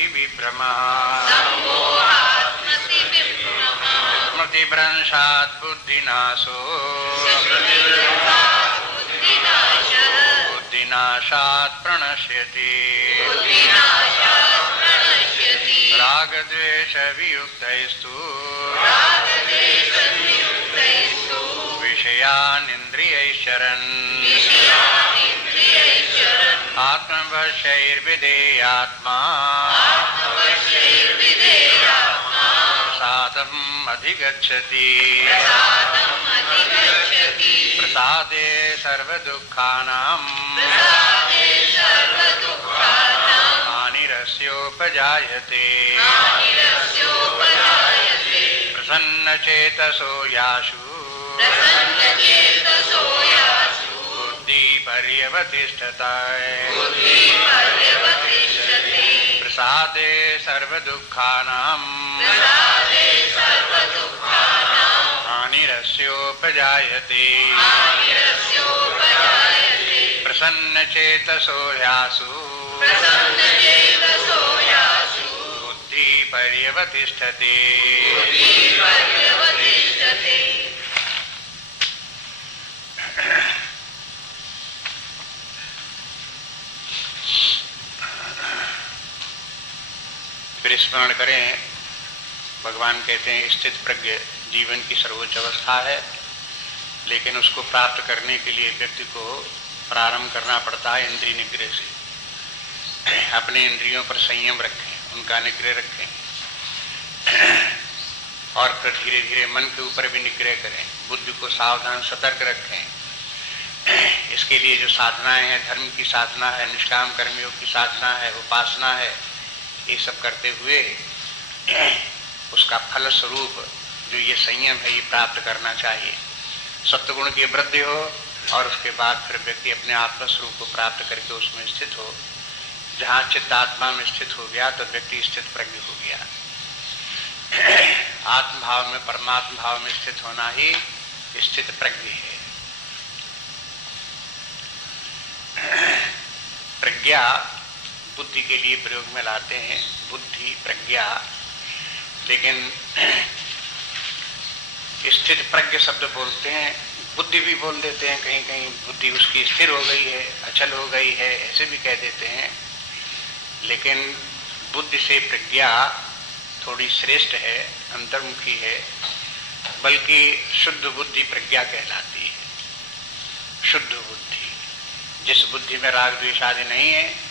स्मृतिविभ्रमः स्मृतिभ्रंशात् बुद्धिनाशो बुद्धिनाशात् प्रणश्यति रागद्वेषवियुक्तैस्तु विषयानिन्द्रियैश्चरन् आत्मवशैर्विधेयात्मा प्रसादम् अधिगच्छति प्रसादे सर्वदुःखानां हानिरस्योपजायते प्रसन्नचेतसो यासु पर्यवतिष्ठता प्रसादे सर्वदुःखानां हानिरस्योपजायते प्रसन्नचेतसो यासु बुद्धि पर्यवतिष्ठते। फिर स्मरण करें, भगवान कहते हैं स्थित प्रज्ञ जीवन की सर्वोच्च अवस्था है, लेकिन उसको प्राप्त करने के लिए व्यक्ति को प्रारंभ करना पड़ता है इंद्रिय निग्रह से। अपने इंद्रियों पर संयम रखें, उनका निग्रह रखें और फिर धीरे धीरे मन के ऊपर भी निग्रह करें, बुद्धि को सावधान सतर्क रखें। इसके लिए जो साधनाएं हैं, धर्म की साधना है, निष्काम कर्मियों की साधना है, उपासना है, ये सब करते हुए उसका फल स्वरूप जो ये संयम है ये प्राप्त करना चाहिए। सत्वगुण की वृद्धि हो और उसके बाद फिर व्यक्ति अपने आत्म स्वरूप को प्राप्त करके उसमें स्थित हो। जहाँ चित्त आत्मा में स्थित हो गया तो व्यक्ति स्थित प्रज्ञ हो गया। आत्म भाव में, परमात्म भाव में स्थित होना ही स्थित प्रज्ञ है। प्रज्ञा बुद्धि के लिए प्रयोग में लाते हैं, बुद्धि प्रज्ञा, लेकिन स्थित प्रज्ञ शब्द बोलते हैं, बुद्धि भी बोल देते हैं। कहीं कहीं बुद्धि उसकी स्थिर हो गई है, अचल हो गई है, ऐसे भी कह देते हैं। लेकिन बुद्धि से प्रज्ञा थोड़ी श्रेष्ठ है, अंतर्मुखी है, बल्कि शुद्ध बुद्धि प्रज्ञा कहलाती है। शुद्ध बुद्धि, जिस बुद्धि में राग द्वेष आदि नहीं है,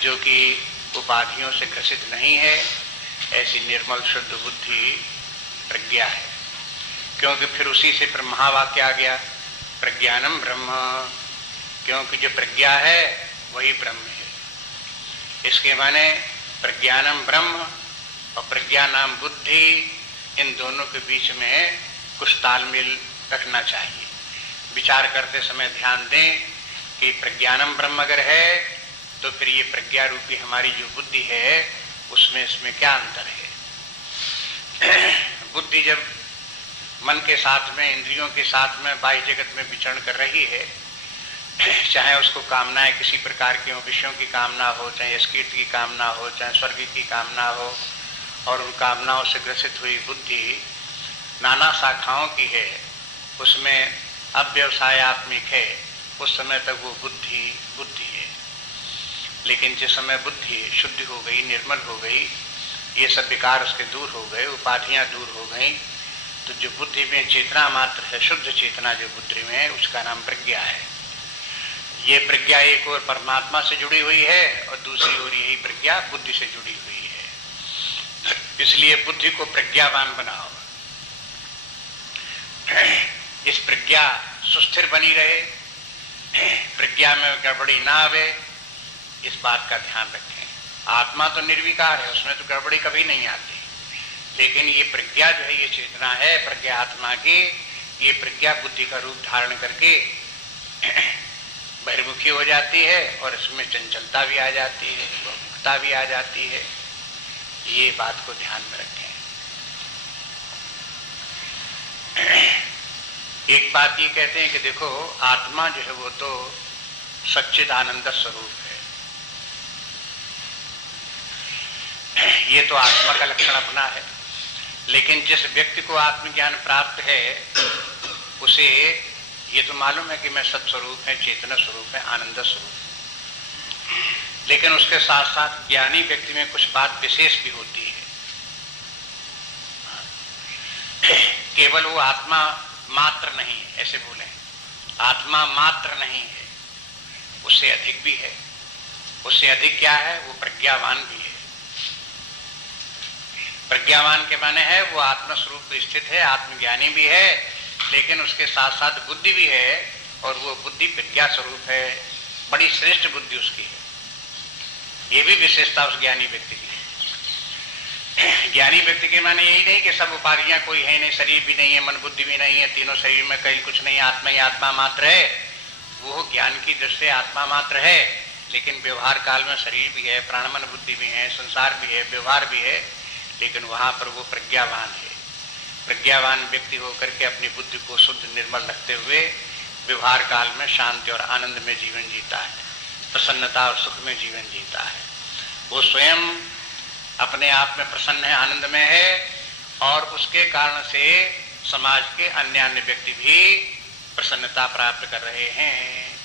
जो कि उपाधियों से ग्रसित नहीं है, ऐसी निर्मल शुद्ध बुद्धि प्रज्ञा है। क्योंकि फिर उसी से फिर महावाक्य आ गया, प्रज्ञानम ब्रह्म, क्योंकि जो प्रज्ञा है वही ब्रह्म है। इसके माने प्रज्ञानम ब्रह्म और प्रज्ञा नाम बुद्धि, इन दोनों के बीच में कुछ तालमेल रखना चाहिए। विचार करते समय ध्यान दें कि प्रज्ञानम ब्रह्म अगर है तो फिर ये प्रज्ञा रूपी हमारी जो बुद्धि है उसमें इसमें क्या अंतर है। बुद्धि जब मन के साथ में, इंद्रियों के साथ में बाह्य जगत में विचरण कर रही है, चाहे उसको कामनाएं किसी प्रकार की हो, विषयों की कामना हो, चाहे स्कीर्त की कामना हो, चाहे स्वर्ग की कामना हो, और उन कामनाओं से ग्रसित हुई बुद्धि नाना शाखाओं की है, उसमें अव्यवसायत्मिक है, उस समय तक वो बुद्धि बुद्धि है। लेकिन जिस समय बुद्धि शुद्ध हो गई, निर्मल हो गई, ये सब विकार उसके दूर हो गए, उपाधियां दूर हो गई, तो जो बुद्धि में चेतना मात्र है, शुद्ध चेतना जो बुद्धि में है, उसका नाम प्रज्ञा है। ये प्रज्ञा एक ओर परमात्मा से जुड़ी हुई है और दूसरी ओर यही प्रज्ञा बुद्धि से जुड़ी हुई है। इसलिए बुद्धि को प्रज्ञावान बनाओ, इस प्रज्ञा सुस्थिर बनी रहे, प्रज्ञा में गड़बड़ी ना आवे, इस बात का ध्यान रखें। आत्मा तो निर्विकार है, उसमें तो गड़बड़ी कभी नहीं आती, लेकिन ये प्रज्ञा जो है, ये चेतना है प्रज्ञा आत्मा की, ये प्रज्ञा बुद्धि का रूप धारण करके बहिर्मुखी हो जाती है और इसमें चंचलता भी आ जाती है, मुक्तता भी आ जाती है। ये बात को ध्यान में रखें। एक बात ये कहते हैं कि देखो, आत्मा जो है वो तो सच्चिद आनंद स्वरूप है, ये तो आत्मा का लक्षण अपना है। लेकिन जिस व्यक्ति को आत्मज्ञान प्राप्त है उसे ये तो मालूम है कि मैं सत्स्वरूप है, चेतना स्वरूप है, आनंद स्वरूप। लेकिन उसके साथ साथ ज्ञानी व्यक्ति में कुछ बात विशेष भी होती है। केवल वो आत्मा मात्र नहीं है, ऐसे बोले, आत्मा मात्र नहीं है, उससे अधिक भी है। उससे अधिक क्या है? वो प्रज्ञावान भी है। प्रज्ञावान के माने है वो आत्मा स्वरूप में स्थित है, आत्मज्ञानी भी है, लेकिन उसके साथ साथ बुद्धि भी है, और वो बुद्धि प्रज्ञा स्वरूप है, बड़ी श्रेष्ठ बुद्धि उसकी है। ये भी विशेषता उस ज्ञानी व्यक्ति की है। ज्ञानी व्यक्ति के माने यही नहीं कि सब उपाधियां कोई है नहीं, शरीर भी नहीं है, मन बुद्धि भी नहीं है, तीनों शरीर में कहीं कुछ नहीं, आत्मा ही आत्मा मात्र है। वो ज्ञान की दृष्टि से आत्मा मात्र है, लेकिन व्यवहार काल में शरीर भी है, प्राणमन बुद्धि भी है, संसार भी है, व्यवहार भी है, लेकिन वहां पर वो प्रज्ञावान है। प्रज्ञावान व्यक्ति होकर के अपनी बुद्धि को शुद्ध निर्मल रखते हुए व्यवहार काल में शांति और आनंद में जीवन जीता है, प्रसन्नता और सुख में जीवन जीता है। वो स्वयं अपने आप में प्रसन्न है, आनंद में है, और उसके कारण से समाज के अन्य व्यक्ति भी प्रसन्नता प्राप्त कर रहे हैं,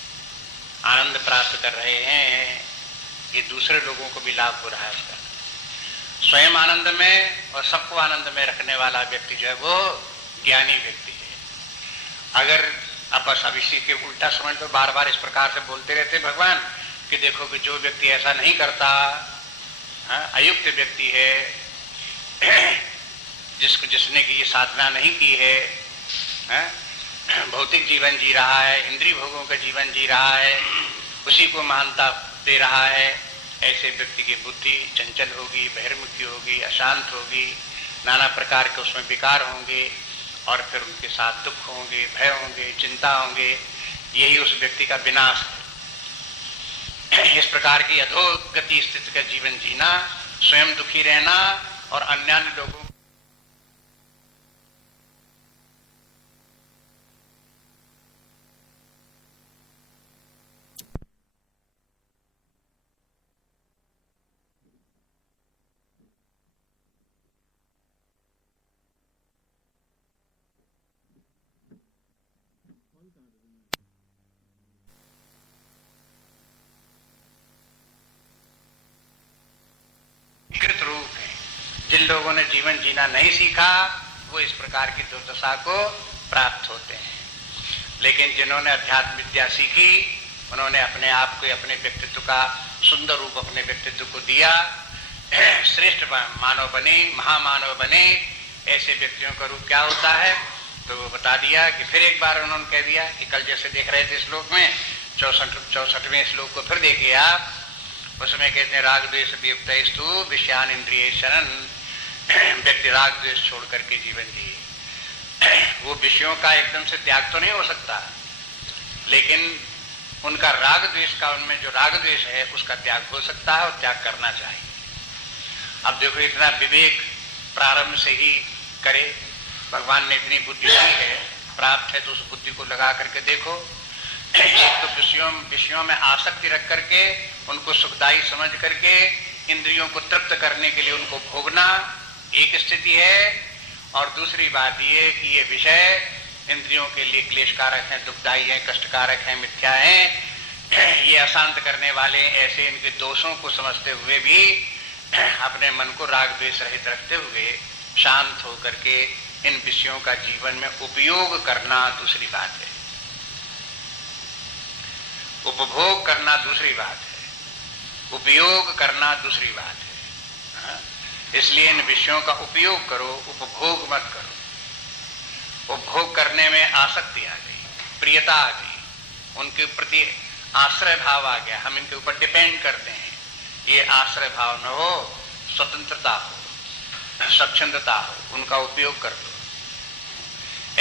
आनंद प्राप्त कर रहे हैं। ये दूसरे लोगों को भी लाभ हो रहा है उसका। स्वयं आनंद में और सबको आनंद में रखने वाला व्यक्ति जो है वो ज्ञानी व्यक्ति है। अगर अब बस अब इसी के उल्टा समझ लो, बार बार इस प्रकार से बोलते रहते भगवान कि देखो कि जो व्यक्ति ऐसा नहीं करता, अयुक्त व्यक्ति है, जिसने की ये साधना नहीं की है, भौतिक जीवन जी रहा है, इंद्रिय भोगों का जीवन जी रहा है, उसी को महानता दे रहा है, ऐसे व्यक्ति की बुद्धि चंचल होगी, बहिर्मुखी होगी, अशांत होगी, नाना प्रकार के उसमें विकार होंगे, और फिर उनके साथ दुख होंगे, भय होंगे, चिंता होंगे। यही उस व्यक्ति का विनाश है। इस प्रकार की अधोगति स्थिति का जीवन जीना, स्वयं दुखी रहना और अन्य लोगों रूप है। जिन लोगों ने जीवन जीना नहीं सीखा वो इस प्रकार की दुर्दशा को प्राप्त होते हैं। लेकिन जिन्होंने अध्यात्म विद्या सीखी, उन्होंने अपने आप को, अपने व्यक्तित्व का सुंदर रूप अपने व्यक्तित्व को दिया, श्रेष्ठ मानव बने, महामानव बने। ऐसे व्यक्तियों का रूप क्या होता है तो वो बता दिया कि फिर एक बार उन्होंने कह दिया कि कल जैसे देख रहे थे श्लोक में 64वें श्लोक को फिर देखिए आप। उसमें कहते हैं राग द्वेष वियुक्तस्तु विषयान इंद्रिय शरण। व्यक्ति राग द्वेष छोड़ करके जीवन जिए। वो विषयों का एकदम से त्याग तो नहीं हो सकता, लेकिन उनका राग द्वेष का, उनमें जो राग द्वेष है उसका त्याग हो सकता है और त्याग करना चाहिए। अब देखो इतना विवेक प्रारंभ से ही करे, भगवान ने इतनी बुद्धि दी है, प्राप्त है, तो उस बुद्धि को लगा करके देखो। एक तो विषयों में आसक्ति रख करके उनको सुखदायी समझ करके इंद्रियों को तृप्त करने के लिए उनको भोगना एक स्थिति है, और दूसरी बात ये कि ये विषय इंद्रियों के लिए क्लेशकारक हैं, दुखदायी हैं, कष्टकारक हैं, मिथ्या हैं, ये अशांत करने वाले, ऐसे इनके दोषों को समझते हुए भी अपने मन को राग द्वेष रहित रखते हुए शांत होकर के इन विषयों का जीवन में उपयोग करना दूसरी बात है। उपभोग करना दूसरी बात है, उपयोग करना दूसरी बात है। इसलिए इन विषयों का उपयोग करो, उपभोग मत करो। उपभोग करने में आसक्ति आ गई, प्रियता आ गई, उनके प्रति आश्रय भाव आ गया, हम इनके ऊपर डिपेंड करते हैं। ये आश्रय भाव न हो, स्वतंत्रता हो, स्वच्छंदता हो, उनका उपयोग कर दो।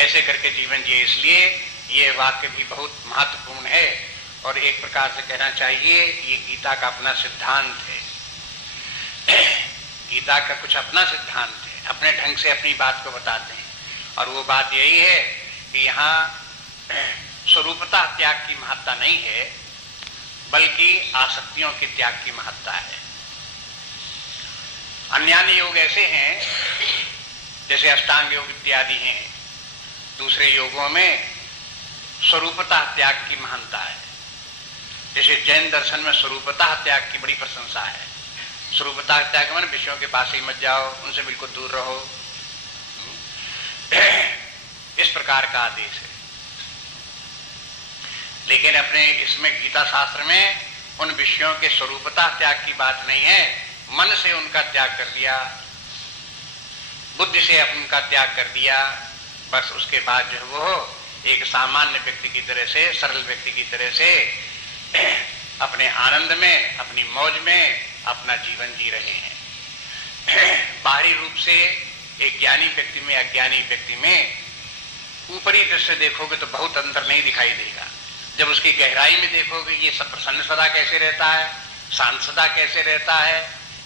ऐसे करके जीवन जिए। इसलिए ये वाक्य भी बहुत महत्वपूर्ण है, और एक प्रकार से कहना चाहिए ये गीता का अपना सिद्धांत है। गीता का कुछ अपना सिद्धांत है, अपने ढंग से अपनी बात को बताते हैं, और वो बात यही है कि यहाँ स्वरूपता त्याग की महत्ता नहीं है, बल्कि आसक्तियों के त्याग की महत्ता है। अन्यान्य योग ऐसे हैं जैसे अष्टांग योग इत्यादि हैं, दूसरे योगों में स्वरूपतः त्याग की महानता है। जैसे जैन दर्शन में स्वरूपतः त्याग की बड़ी प्रशंसा है। स्वरूपतः त्याग माने विषयों के पास ही मत जाओ, उनसे बिल्कुल दूर रहो, इस प्रकार का आदेश है। लेकिन अपने इसमें गीता शास्त्र में उन विषयों के स्वरूपतः त्याग की बात नहीं है, मन से उनका त्याग कर दिया, बुद्धि से उनका त्याग कर दिया, बस उसके बाद जो वो एक सामान्य व्यक्ति की तरह से, सरल व्यक्ति की तरह से अपने आनंद में, अपनी मौज में अपना जीवन जी रहे हैं। बाहरी रूप से एक ज्ञानी व्यक्ति में, अज्ञानी व्यक्ति में ऊपरी दृष्टि देखोगे तो बहुत अंतर नहीं दिखाई देगा। जब उसकी गहराई में देखोगे ये सब प्रसन्न सदा कैसे रहता है, शांत सदा कैसे रहता है,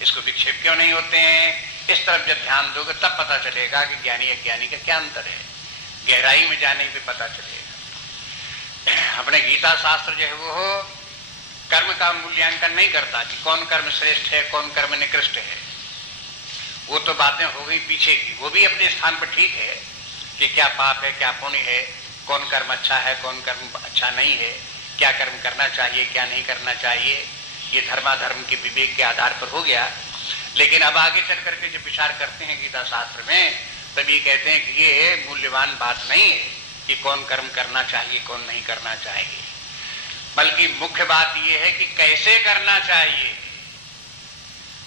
इसको विक्षेप क्यों नहीं होते हैं, इस तरफ जब ध्यान दोगे तब पता चलेगा कि ज्ञानी अज्ञानी का क्या अंतर है। गहराई में जाने पे पता चलेगा। अपने गीता शास्त्र जो है वो कर्म का मूल्यांकन नहीं करता कि कौन कर्म श्रेष्ठ है, कौन कर्म निकृष्ट है। वो तो बातें हो गई पीछे की, वो भी अपने स्थान पर ठीक है कि क्या पाप है, क्या पुण्य है, कौन कर्म अच्छा है, कौन कर्म अच्छा नहीं है, क्या कर्म करना चाहिए, क्या नहीं करना चाहिए, ये धर्माधर्म के विवेक के आधार पर हो गया। लेकिन अब आगे चल करके जब विचार करते हैं गीता शास्त्र में, तभी कहते हैं कि ये मूल्यवान बात नहीं है कि कौन कर्म करना चाहिए, कौन नहीं करना चाहिए, बल्कि मुख्य बात यह है कि कैसे करना चाहिए।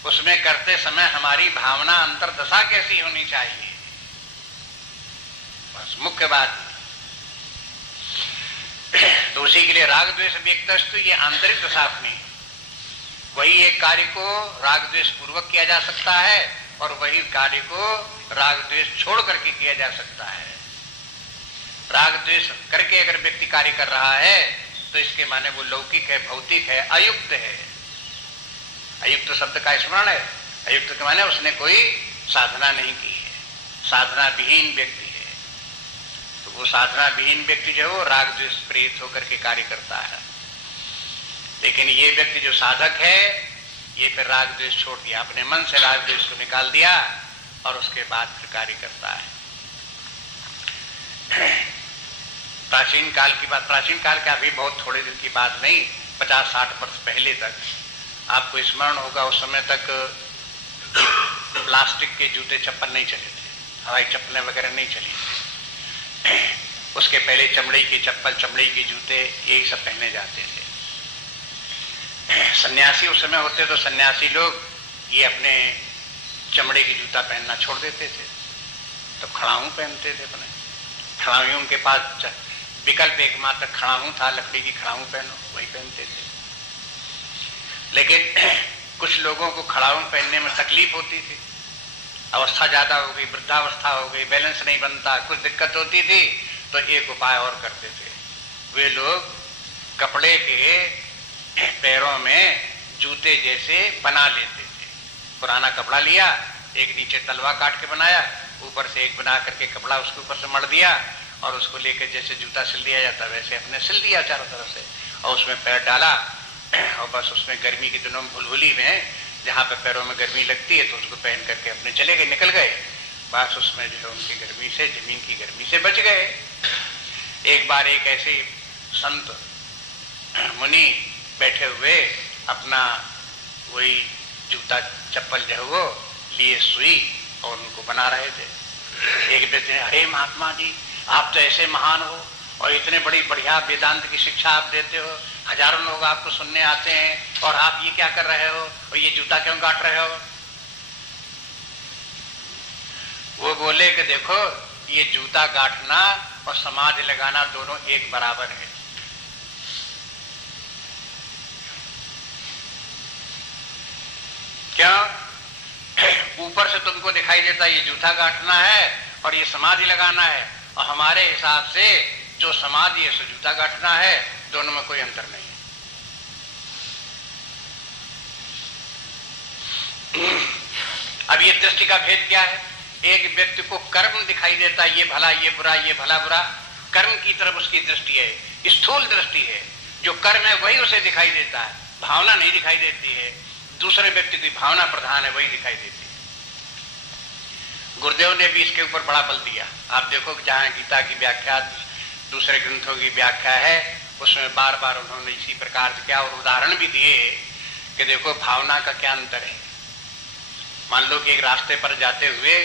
उसमें करते समय हमारी भावना अंतर्दशा कैसी होनी चाहिए, बस मुख्य बात। तो उसी के लिए राग द्वेष व्यक्तस्तु ये आंतरिक दशा अपनी, वही एक कार्य को राग द्वेष पूर्वक किया जा सकता है और वही कार्य को राग द्वेष छोड़ करके किया जा सकता है। राग द्वेष करके अगर व्यक्ति कार्य कर रहा है तो इसके माने वो लौकिक है, भौतिक है, अयुक्त है। अयुक्त शब्द का स्मरण है। अयुक्त के माने उसने कोई साधना नहीं की है, साधना विहीन व्यक्ति है। तो वो साधना विहीन व्यक्ति जो है वो राग द्वेष प्रेरित होकर के कार्य करता है। लेकिन ये व्यक्ति जो साधक है ये फिर राग द्वेष छोड़ दिया, अपने मन से राग द्वेष को निकाल दिया और उसके बाद फिर कार्य करता है। प्राचीन काल की बात, प्राचीन काल का अभी बहुत थोड़े दिन की बात नहीं, 50-60 वर्ष पहले तक आपको स्मरण होगा, उस समय तक प्लास्टिक के जूते चप्पल नहीं चले थे, हवाई चप्पलें वगैरह नहीं चली थी। उसके पहले चमड़े की चप्पल, चमड़े के जूते, यही सब पहने जाते थे। सन्यासी उस समय होते तो सन्यासी लोग ये अपने चमड़े की जूता पहनना छोड़ देते थे, तो खड़ाऊं पहनते थे अपने। खड़ाऊं उनके पास विकल्प एकमात्र खड़ाऊं था, लकड़ी की खड़ाऊं पहनो, वही पहनते थे। लेकिन कुछ लोगों को खड़ाऊं पहनने में तकलीफ होती थी, अवस्था ज्यादा हो गई, वृद्धावस्था हो गई, बैलेंस नहीं बनता, कुछ दिक्कत होती थी, तो एक उपाय और करते थे। वे लोग कपड़े के पैरों में जूते जैसे बना लेते थे। पुराना कपड़ा लिया, एक नीचे तलवा काट के बनाया, ऊपर से एक बना करके कपड़ा उसके ऊपर से मढ़ दिया और उसको लेकर जैसे जूता सिल दिया जाता वैसे अपने सिल दिया चारों तरफ से, और उसमें पैर डाला और बस उसमें गर्मी के दिनों में भुलभुली में जहाँ पे पैरों में गर्मी लगती है तो उसको पहन करके अपने चले गए, निकल गए। बस उसमें जो है उनकी गर्मी से, जमीन की गर्मी से बच गए। एक बार एक ऐसे संत मुनि बैठे हुए अपना वही जूता चप्पल जो है वो लिए सुई और उनको बना रहे थे। एक व्यक्ति ने, अरे महात्मा जी आप तो ऐसे महान हो और इतने बड़ी बढ़िया वेदांत की शिक्षा आप देते हो, हजारों लोग आपको सुनने आते हैं और आप ये क्या कर रहे हो और ये जूता क्यों काट रहे हो? वो बोले कि देखो ये जूता काटना और समाधि लगाना दोनों एक बराबर है। क्यों? ऊपर से तुमको दिखाई देता ये जूता काटना है और ये समाधि लगाना है, और हमारे हिसाब से जो समाधि है सो जूता काटना है, दोनों में कोई अंतर नहीं है। अब ये दृष्टि का भेद क्या है? एक व्यक्ति को कर्म दिखाई देता है, ये भला ये बुरा, ये भला बुरा, कर्म की तरफ उसकी दृष्टि है, स्थूल दृष्टि है। जो कर्म है वही उसे दिखाई देता है, भावना नहीं दिखाई देती है। दूसरे व्यक्ति की भावना प्रधान है, वही दिखाई देती है। गुरुदेव ने भी इसके ऊपर बड़ा बल दिया। आप देखो कि जहाँ गीता की व्याख्या, दूसरे ग्रंथों की व्याख्या है, उसमें बार बार उन्होंने इसी प्रकार से क्या और उदाहरण भी दिए कि देखो भावना का क्या अंतर है। मान लो कि एक रास्ते पर जाते हुए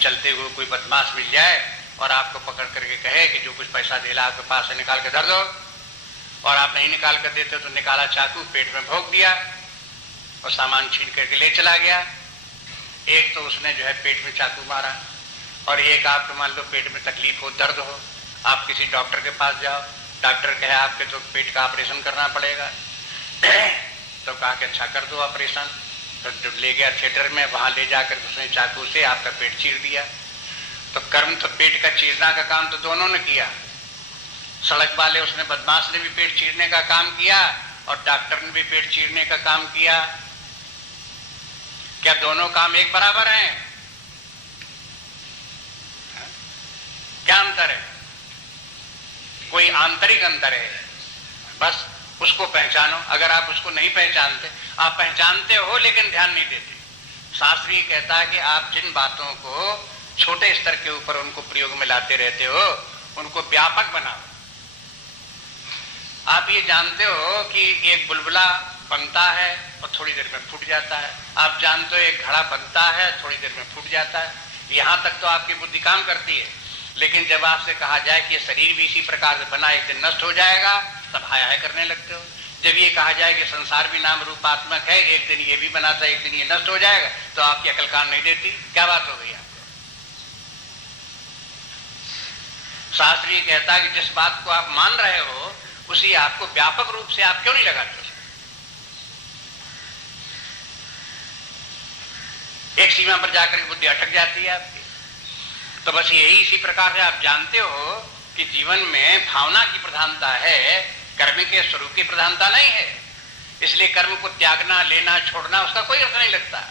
चलते हुए कोई बदमाश मिल जाए और आपको पकड़ करके कहे कि जो कुछ पैसा देला आपके पास से निकाल कर धर दो, और आप नहीं निकाल कर देते तो निकाला चाकू, पेट में भोंक दिया और सामान छीन करके ले चला गया। एक तो उसने जो है पेट में चाकू मारा, और एक आपको मान लो पेट में तकलीफ हो, दर्द हो, आप किसी डॉक्टर के पास जाओ, डॉक्टर कहे आपके तो पेट का ऑपरेशन करना पड़ेगा। तो कहा कि अच्छा कर दो ऑपरेशन। तो ले गया थिएटर में, वहां ले जाकर उसने चाकू से आपका पेट चीर दिया। तो कर्म तो पेट का चीरना का काम तो दोनों ने किया। सड़क वाले उसने बदमाश ने भी पेट चीरने का काम किया और डॉक्टर ने भी पेट चीरने का काम किया। क्या दोनों काम एक बराबर हैं? क्या अंतर है? कोई आंतरिक अंतर है, बस उसको पहचानो। अगर आप उसको नहीं पहचानते, आप पहचानते हो लेकिन ध्यान नहीं देते। शास्त्र ये कहता है कि आप जिन बातों को छोटे स्तर के ऊपर उनको प्रयोग में लाते रहते हो, उनको व्यापक बनाओ। आप ये जानते हो कि एक बुलबुला बनता है और थोड़ी देर में फूट जाता है। आप जानते हो एक घड़ा बनता है, थोड़ी देर में फूट जाता है। यहां तक तो आपकी बुद्धि काम करती है, लेकिन जब आपसे कहा जाए कि शरीर भी इसी प्रकार से बना, एक दिन नष्ट हो जाएगा, तब हाय हाय करने लगते हो। जब ये कहा जाए कि संसार भी नाम रूपात्मक है, एक दिन ये भी बना था, एक दिन ये नष्ट हो जाएगा, तो आपकी अकल काम नहीं देती। क्या बात हो गई आपको? शास्त्र ये कहता है कि जिस बात को आप मान रहे हो उसी आपको व्यापक रूप से आप क्यों नहीं लगाते? एक सीमा पर जाकर के बुद्धि अटक जाती है आपकी। तो बस यही इसी प्रकार से आप जानते हो कि जीवन में भावना की प्रधानता है, कर्म के स्वरूप की प्रधानता नहीं है। इसलिए कर्म को त्यागना, लेना, छोड़ना, उसका कोई अर्थ नहीं लगता।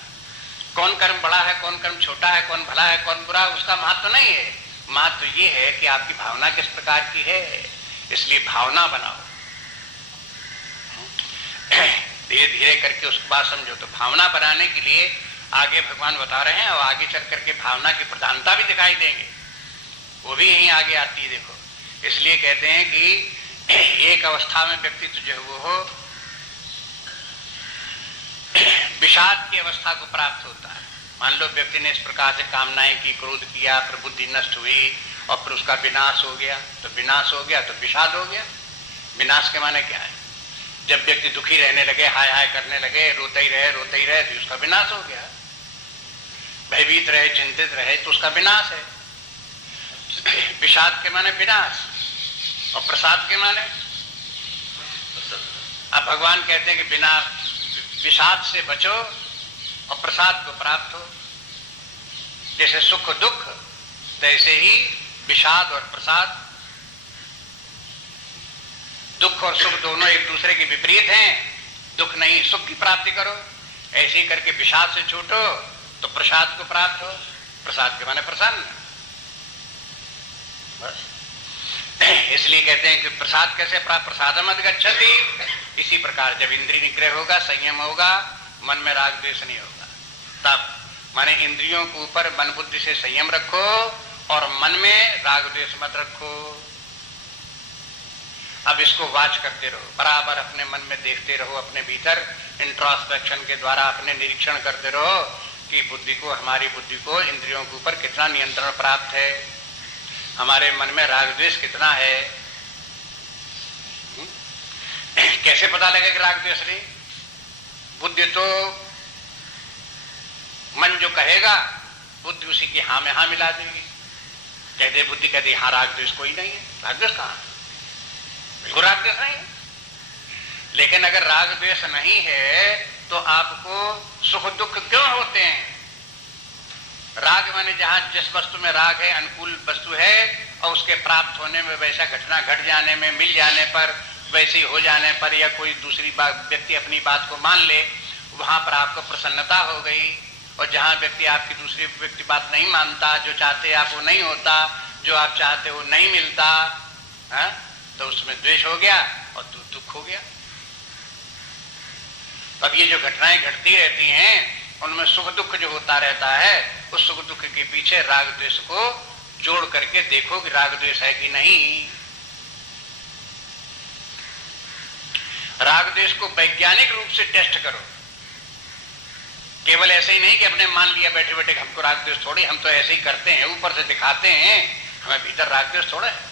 कौन कर्म बड़ा है, कौन कर्म छोटा है, कौन भला है, कौन बुरा है, उसका महत्व नहीं है। महत्व ये है कि आपकी भावना किस प्रकार की है। इसलिए भावना बनाओ, धीरे धीरे करके उसकी बात समझो। तो भावना बनाने के लिए आगे भगवान बता रहे हैं, और आगे चल करके भावना की प्रधानता भी दिखाई देंगे, वो भी यहीं आगे आती है। देखो, इसलिए कहते हैं कि एक अवस्था में व्यक्ति जो है वो हो विषाद की अवस्था को प्राप्त होता है। मान लो व्यक्ति ने इस प्रकार से कामनाएं की, क्रोध किया, फिर बुद्धि नष्ट हुई और फिर उसका विनाश हो गया। तो विनाश हो गया तो विषाद हो गया। विनाश के माने क्या है? जब व्यक्ति दुखी रहने लगे, हाय हाय करने लगे, रोते ही रहे तो उसका विनाश हो गया। भयभीत रहे, चिंतित रहे तो उसका विनाश है। विषाद के माने विनाश, और प्रसाद के माने, अब भगवान कहते हैं कि बिना विषाद से बचो और प्रसाद को प्राप्त हो। जैसे सुख दुख, तैसे ही विषाद और प्रसाद। दुख और सुख दोनों एक दूसरे के विपरीत हैं। दुख नहीं, सुख की प्राप्ति करो। ऐसे ही करके विषाद से छूटो तो प्रसाद को प्राप्त हो। प्रसाद के माने प्रसन्न। बस इसलिए कहते हैं कि प्रसाद कैसे प्राप्त? प्रसादम अधिगच्छति। इसी प्रकार जब इंद्रिय निग्रह होगा, संयम होगा, मन में राग द्वेष नहीं होगा, तब माने इंद्रियों के ऊपर मन बुद्धि से संयम रखो और मन में राग द्वेष मत रखो। अब इसको वाच करते रहो, बराबर अपने मन में देखते रहो, अपने भीतर इंट्रोस्पेक्शन के द्वारा अपने निरीक्षण करते रहो कि बुद्धि को, हमारी बुद्धि को इंद्रियों के ऊपर कितना नियंत्रण प्राप्त है, हमारे मन में राग द्वेष कितना है। कैसे पता लगेगा कि राग द्वेष नहीं? बुद्धि तो मन जो कहेगा, बुद्धि उसी की हाँ में हाँ मिला देगी। कहते बुद्धि कहती हाँ राग द्वेष कोई नहीं है। राग द्वेष कहाँ? बिल्कुल राग द्वेष नहीं है। लेकिन अगर राग द्वेष नहीं है तो आपको सुख दुख क्यों होते हैं? राग माने जहां जिस वस्तु में राग है, अनुकूल वस्तु है, और उसके प्राप्त होने में, वैसा घटना घट जाने में, मिल जाने पर, वैसे ही हो जाने पर, या कोई दूसरी बात व्यक्ति अपनी बात को मान ले, वहां पर आपको प्रसन्नता हो गई। और जहां व्यक्ति आपकी दूसरी व्यक्ति बात नहीं मानता, जो चाहते आप वो नहीं होता, जो आप चाहते वो नहीं मिलता, है? तो उसमें द्वेष हो गया और दुख हो गया। अब ये जो घटनाएं घटती रहती हैं, उनमें सुख दुख जो होता रहता है, उस सुख दुख के पीछे राग द्वेष को जोड़ करके देखो कि राग द्वेष है कि नहीं। राग द्वेष को वैज्ञानिक रूप से टेस्ट करो, केवल ऐसे ही नहीं कि अपने मान लिया बैठे बैठे हमको राग द्वेष थोड़ी, हम तो ऐसे ही करते हैं, ऊपर से दिखाते हैं, हमें भीतर राग द्वेष थोड़ा है।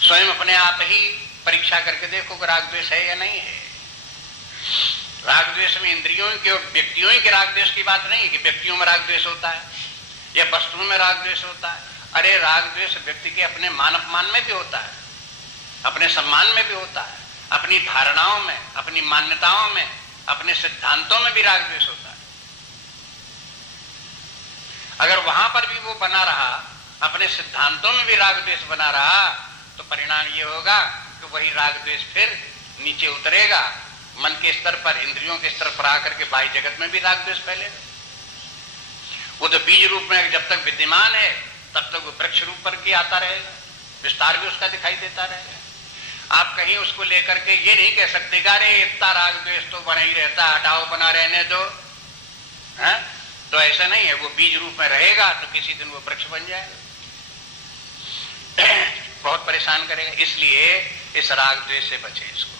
स्वयं अपने आप ही परीक्षा करके देखो कि राग द्वेष है या नहीं है। राग द्वेष में इंद्रियों के और व्यक्तियों के राग द्वेष की बात नहीं कि व्यक्तियों में राग द्वेष होता है या वस्तुओं में राग द्वेष होता है। अरे राग द्वेष व्यक्ति के अपने मान अपमान में भी होता है, अपने सम्मान में भी होता है, अपनी धारणाओं में, अपनी मान्यताओं में, अपने सिद्धांतों में भी राग द्वेष होता है। अगर वहां पर भी वो बना रहा, अपने सिद्धांतों में भी राग द्वेष बना रहा, तो परिणाम ये होगा कि वही राग द्वेष फिर नीचे उतरेगा, मन के स्तर पर, इंद्रियों के स्तर पर आकर के बाह्य जगत में भी राग द्वेष फैलेगा। वो तो बीज रूप में जब तक विद्यमान है तब तक वो वृक्ष रूप पर के आता रहेगा, विस्तार भी उसका दिखाई देता रहेगा। आप कहीं उसको लेकर के ये नहीं कह सकते कि अरे इतना राग द्वेष तो बना ही रहता, हटाओ, बना रहने दो, है? तो ऐसा नहीं है, वो बीज रूप में रहेगा तो किसी दिन वो वृक्ष बन जाएगा, बहुत परेशान करेगा। इसलिए इस राग द्वेष से बचे इसको।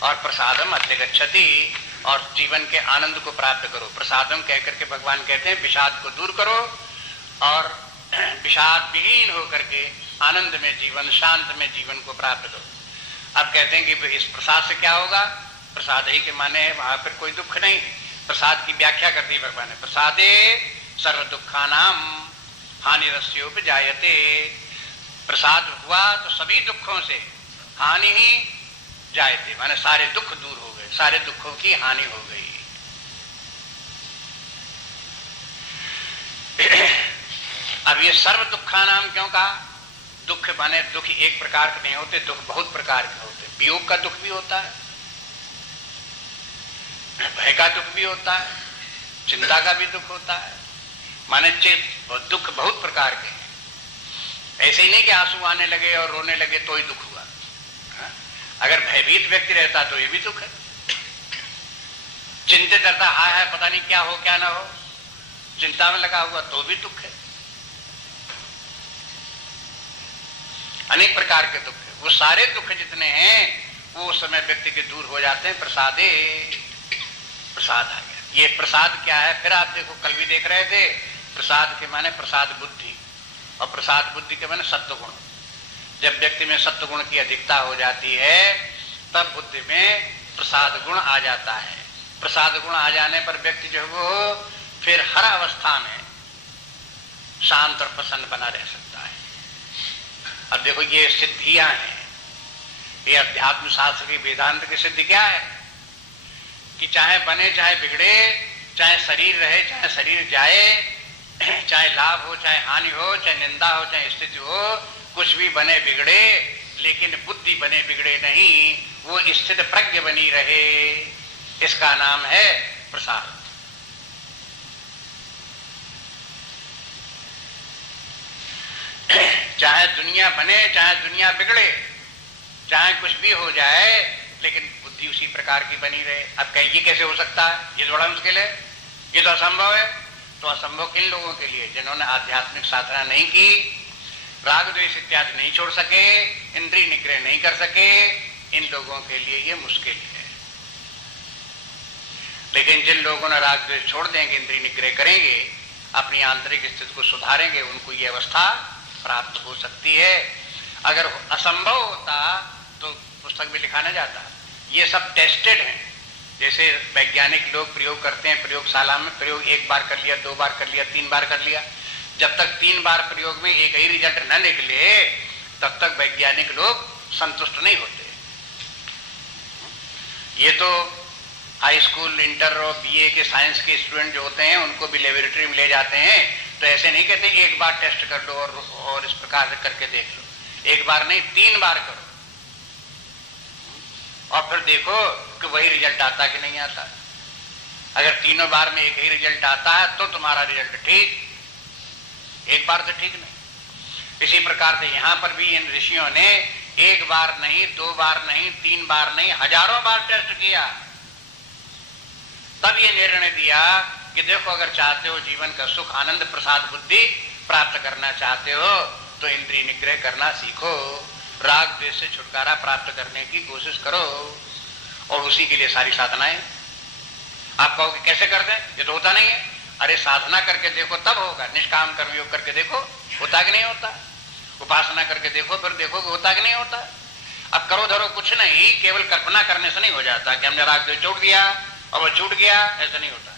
और प्रसादम अत्यगच्छति, और जीवन के आनंद को प्राप्त करो। प्रसादम कहकर के भगवान कहते हैं विषाद को दूर करो और विषाद विहीन होकर के आनंद में जीवन, शांत में जीवन को प्राप्त करो। अब कहते हैं कि इस प्रसाद से क्या होगा? प्रसाद ही के माने है वहां पर कोई दुख नहीं। प्रसाद की व्याख्या कर दी भगवान ने, प्रसादे सर्व दुखानाम हानिरस्योपजायते। प्रसाद हुआ तो सभी दुखों से हानि ही जायते, माने सारे दुख दूर हो गए, सारे दुखों की हानि हो गई। अब ये सर्व दुखा नाम क्यों कहा? दुख माने दुख एक प्रकार के नहीं होते, दुख बहुत प्रकार के होते। वियोग का दुख भी होता है, भय का दुख भी होता है, चिंता का भी दुख होता है, माने दुख बहुत प्रकार के हैं। ऐसे ही नहीं कि आंसू आने लगे और रोने लगे तो ही दुख हुआ। अगर भयभीत व्यक्ति रहता तो ये भी दुख है। चिंतित रहता, हाय हाय पता नहीं क्या हो क्या ना हो, चिंता में लगा हुआ तो भी दुख है। अनेक प्रकार के दुख है। वो सारे दुख जितने हैं वो उस समय व्यक्ति के दूर हो जाते हैं। प्रसादे, प्रसाद आ गया। ये प्रसाद क्या है? फिर आप देखो, कल भी देख रहे थे, प्रसाद के माने प्रसाद बुद्धि, और प्रसाद बुद्धि के माने सत्व गुण। जब व्यक्ति में सत्व गुण की अधिकता हो जाती है तब बुद्धि में प्रसाद गुण आ जाता है। प्रसाद गुण आ जाने पर व्यक्ति जो है वो फिर हर अवस्था में शांत और प्रसन्न बना रह सकता है। अब देखो ये सिद्धियां हैं, ये अध्यात्म शास्त्र की, वेदांत की सिद्धि क्या है कि चाहे बने चाहे बिगड़े, चाहे शरीर रहे चाहे शरीर जाए, चाहे लाभ हो चाहे हानि हो, चाहे निंदा हो चाहे स्थिति हो, कुछ भी बने बिगड़े लेकिन बुद्धि बने बिगड़े नहीं, वो स्थित प्रज्ञ बनी रहे। इसका नाम है प्रसाद। चाहे दुनिया बने चाहे दुनिया बिगड़े, चाहे कुछ भी हो जाए, लेकिन बुद्धि उसी प्रकार की बनी रहे। अब कहीं ये कैसे हो सकता है? ये बड़ा मुश्किल है, ये तो असंभव है। तो असंभव किन लोगों के लिए? जिन्होंने आध्यात्मिक साधना नहीं की, राग द्वेष इत्यादि नहीं छोड़ सके, इंद्रिय निग्रह नहीं कर सके, इन लोगों के लिए ये मुश्किल है। लेकिन जिन लोगों ने राग द्वेष छोड़ देंगे, इंद्रिय निग्रह करेंगे, अपनी आंतरिक स्थिति को सुधारेंगे, उनको ये अवस्था प्राप्त हो सकती है। अगर असंभव होता तो पुस्तक में लिखा न जाता। ये सब टेस्टेड है। जैसे वैज्ञानिक लोग प्रयोग करते हैं, प्रयोगशाला में प्रयोग एक बार कर लिया, 2 बार कर लिया, 3 बार कर लिया। जब तक 3 बार प्रयोग में एक ही रिजल्ट न निकले तब तक वैज्ञानिक लोग संतुष्ट नहीं होते। ये तो हाई स्कूल, इंटर और बीए के साइंस के स्टूडेंट जो होते हैं उनको भी लेबोरेटरी में ले जाते हैं, तो ऐसे नहीं कहते एक बार टेस्ट कर लो और इस प्रकार से करके देख लो। एक बार नहीं, 3 बार करो और फिर देखो कि वही रिजल्ट आता कि नहीं आता। अगर तीनों बार में एक ही रिजल्ट आता है तो तुम्हारा रिजल्ट ठीक, एक बार तो ठीक नहीं। इसी प्रकार से यहां पर भी इन ऋषियों ने 1 बार नहीं, 2 बार नहीं, 3 बार नहीं, हजारों बार टेस्ट किया, तब ये निर्णय दिया कि देखो, अगर चाहते हो जीवन का सुख, आनंद, प्रसाद, बुद्धि प्राप्त करना चाहते हो तो इंद्रिय निग्रह करना सीखो, राग द्वेष से छुटकारा प्राप्त करने की कोशिश करो, और उसी के लिए सारी साधनाएं। आप कहोगे कैसे करते हैं, ये तो होता नहीं है। अरे साधना करके देखो तब होगा। निष्काम कर्मयोग करके देखो होता कि नहीं होता, उपासना करके देखो, फिर देखो होता कि नहीं होता। अब करो धरो कुछ नहीं, केवल कल्पना करने से नहीं हो जाता कि हमने राग द्वेष छोड़ दिया और वो छूट गया, ऐसा नहीं होता।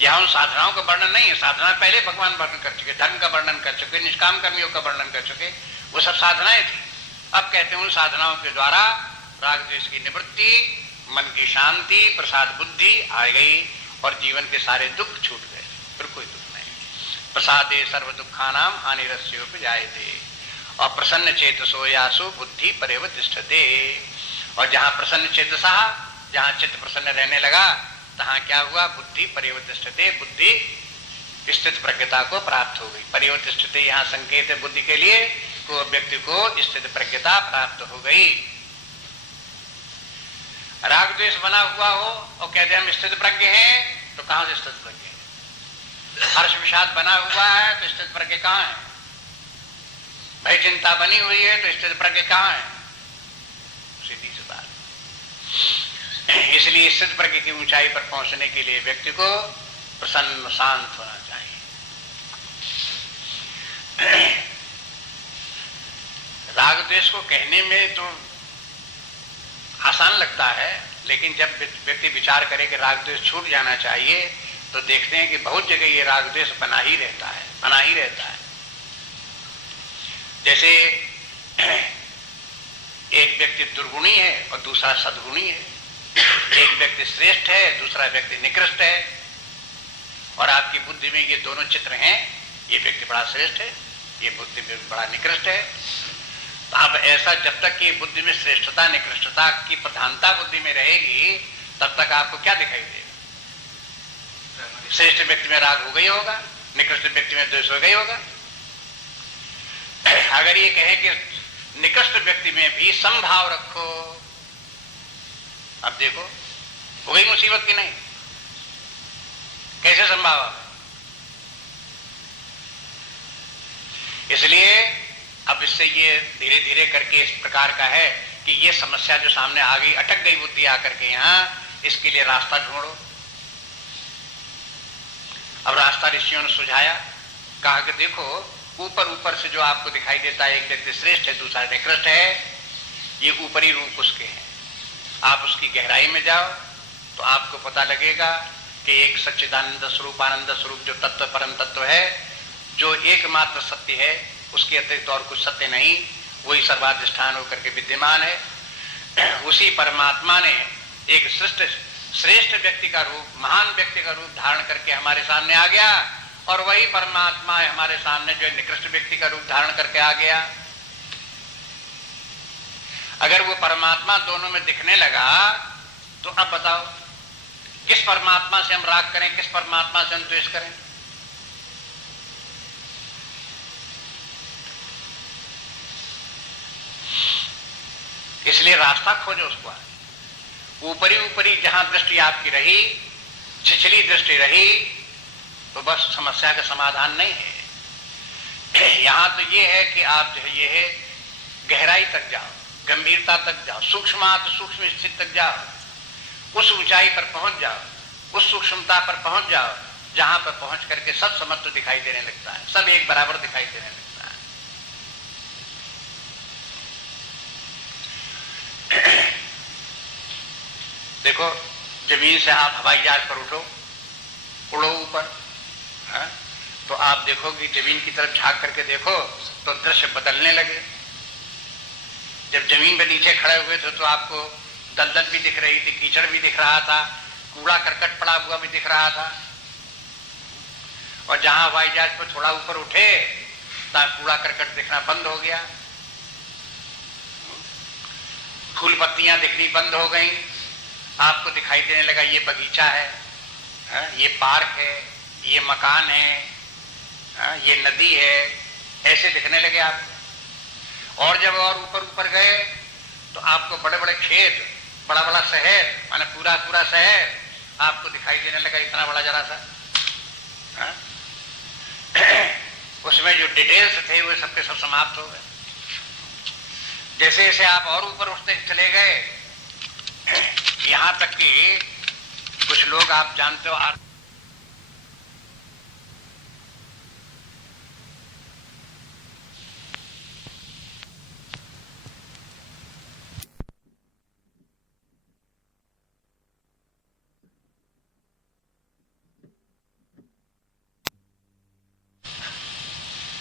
यहां उन साधनाओं का वर्णन नहीं है, साधना पहले भगवान वर्णन कर चुके, धर्म का वर्णन कर चुके, निष्काम कर्मयोग का वर्णन कर चुके, वो सब साधनाएं थी। अब कहते हैं उन साधनाओं के द्वारा राग द्वेष की निवृत्ति, मन की शांति, प्रसाद बुद्धि आ गई और जीवन के सारे दुख छूट गए, फिर कोई दुख नहीं। प्रसादे सर्व दुखानाम हानिरस्योपि जायते, और प्रसन्न चेतसो यासु बुद्धि परेव तिष्ठते। और जहां प्रसन्न चेतसा, जहां चित्त प्रसन्न रहने लगा, तहां क्या हुआ, बुद्धि परेव तिष्ठते, बुद्धि स्थित प्रज्ञता को प्राप्त हो गई। परेव तिष्ठते यहाँ संकेत है बुद्धि के लिए, को व्यक्ति को स्थित प्रज्ञता प्राप्त हो गई। राग द्वेष बना हुआ हो और कहते हम स्थित प्रज्ञ हैं, तो कहां से स्थित प्रज्ञ है। हर्ष विषाद बना हुआ है तो स्थित प्रज्ञ कहां है। भय चिंता बनी हुई है तो स्थित प्रज्ञ कहां है। सीधी सी बात। इसलिए स्थित प्रज्ञ की ऊंचाई पर पहुंचने के लिए व्यक्ति को प्रसन्न शांत होना चाहिए। राग द्वेष को कहने में तो आसान लगता है, लेकिन जब व्यक्ति विचार करे कि राग द्वेष छूट जाना चाहिए, तो देखते हैं कि बहुत जगह ये राग द्वेष बना ही रहता है। जैसे एक व्यक्ति दुर्गुणी है और दूसरा सद्गुणी है, एक व्यक्ति श्रेष्ठ है, दूसरा व्यक्ति निकृष्ट है, और आपकी बुद्धि में ये दोनों चित्र हैं, ये व्यक्ति बड़ा श्रेष्ठ है, ये बुद्धि में बड़ा निकृष्ट है। तो अब ऐसा जब तक कि बुद्धि में श्रेष्ठता निकृष्टता की प्रधानता बुद्धि में रहेगी, तब तक आपको क्या दिखाई देगा। श्रेष्ठ व्यक्ति में राग हो गई होगा, निकृष्ट व्यक्ति में द्वेष हो गई होगा। अगर ये कहे कि निकृष्ट व्यक्ति में भी समभाव रखो, अब देखो हो गई मुसीबत की नहीं। कैसे संभाव है। इसलिए अब इससे ये धीरे धीरे करके इस प्रकार का है कि ये समस्या जो सामने आ गई, अटक गई बुद्धि आकर के यहां, इसके लिए रास्ता ढूंढो। अब रास्ता ऋषियों ने सुझाया, कहा कि देखो ऊपर ऊपर से जो आपको दिखाई देता है, एक व्यक्ति श्रेष्ठ है दूसरा निकृष्ट है, ये ऊपरी रूप उसके हैं। आप उसकी गहराई में जाओ तो आपको पता लगेगा कि एक सच्चिदानंद स्वरूप आनंद स्वरूप जो तत्व परम तत्व है, जो एकमात्र सत्य है, उसके अतिरिक्त और कुछ सत्य नहीं, वही सर्वाधिष्ठान होकर के विद्यमान है। उसी परमात्मा ने एक श्रेष्ठ व्यक्ति का रूप, महान व्यक्ति का रूप धारण करके हमारे सामने आ गया, और वही परमात्मा है हमारे सामने जो निकृष्ट व्यक्ति का रूप धारण करके आ गया। अगर वो परमात्मा दोनों में दिखने लगा, तो अब बताओ किस परमात्मा से हम राग करें, किस परमात्मा से हम द्वेष करें। इसलिए रास्ता खोजो उसको। ऊपरी ऊपरी जहां दृष्टि आपकी रही, छिछली दृष्टि रही, तो बस समस्या का समाधान नहीं है। यहां तो ये है कि आप जो है ये है गहराई तक जाओ, गंभीरता तक जाओ, सूक्ष्म स्थिति तक जाओ, उस ऊंचाई पर पहुंच जाओ, उस सूक्ष्मता पर पहुंच जाओ जहां पर पहुंच करके सब समत्व दिखाई देने लगता है, सब एक बराबर दिखाई देने लगता है। देखो जमीन से आप हवाई जहाज पर उड़ो ऊपर, तो आप देखोगे जमीन की तरफ झांक करके देखो तो दृश्य बदलने लगे। जब जमीन पे नीचे खड़े हुए थे तो आपको दलदल भी दिख रही थी, कीचड़ भी दिख रहा था, कूड़ा करकट पड़ा हुआ भी दिख रहा था, और जहां हवाई जहाज पर थोड़ा ऊपर उठे तहां कूड़ा करकट दिखना बंद हो गया, फूल पत्तियां दिखनी बंद हो गई, आपको दिखाई देने लगा ये बगीचा है, ये पार्क है, ये मकान है, ये नदी है, ऐसे दिखने लगे आपको। और जब और ऊपर ऊपर गए तो आपको बड़े बड़े खेत बड़ा बड़ा शहर, माने पूरा पूरा शहर आपको दिखाई देने लगा, इतना बड़ा जरा सा। उसमें जो डिटेल्स थे वो सबके सब समाप्त हो गए। जैसे जैसे आप और ऊपर उठते चले गए, यहां तक कि कुछ लोग आप जानते हो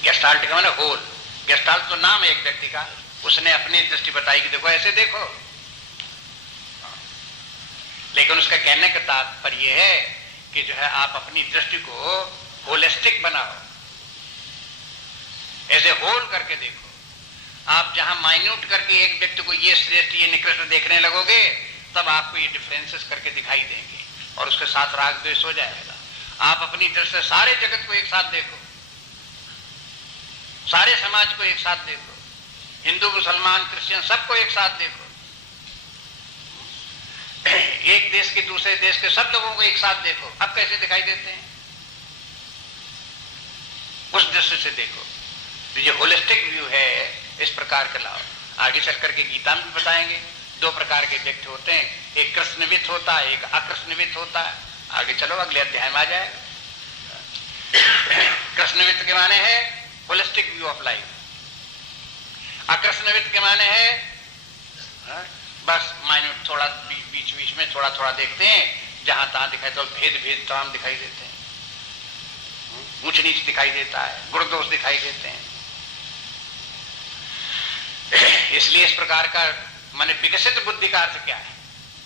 गेस्टाल्ट का माने होल। गेस्टाल्ट तो नाम है एक व्यक्ति का, उसने अपनी दृष्टि बताई कि देखो ऐसे देखो, लेकिन उसका कहने का तात्पर्य है कि जो है आप अपनी दृष्टि को होलिस्टिक बनाओ, ऐसे होल करके देखो। आप जहां माइन्यूट करके एक व्यक्ति को ये श्रेष्ठ ये निकृष्ट देखने लगोगे, तब आपको ये डिफरेंसेस करके दिखाई देंगे और उसके साथ राग द्वेष हो जाएगा। आप अपनी दृष्टि से सारे जगत को एक साथ देखो, सारे समाज को एक साथ देखो, हिंदू मुसलमान क्रिश्चियन सबको एक साथ देखो, एक देश के दूसरे देश के सब लोगों को एक साथ देखो। अब कैसे दिखाई देते हैं, उस दृष्टि से देखो। तो ये होलिस्टिक व्यू है, इस प्रकार का लाओ। आगे चल करके गीता में बताएंगे, दो प्रकार के व्यक्ति होते हैं, एक कृष्णवित होता है, एक अकृष्णवित होता है। आगे चलो अगले अध्याय में आ जाएगा। कृष्णवित के माने है होलिस्टिक व्यू ऑफ लाइफ, अकृष्णवित के माने है बस माइन्यूट थोड़ा बीच बीच में थोड़ा थोड़ा देखते हैं, जहां तहां दिखाई तो भेद भेद तमाम दिखाई देते हैं, ऊंच नीच दिखाई देता है, गुण दोष दिखाई देते हैं। इसलिए इस प्रकार का माने विकसित बुद्धि का अर्थ क्या है,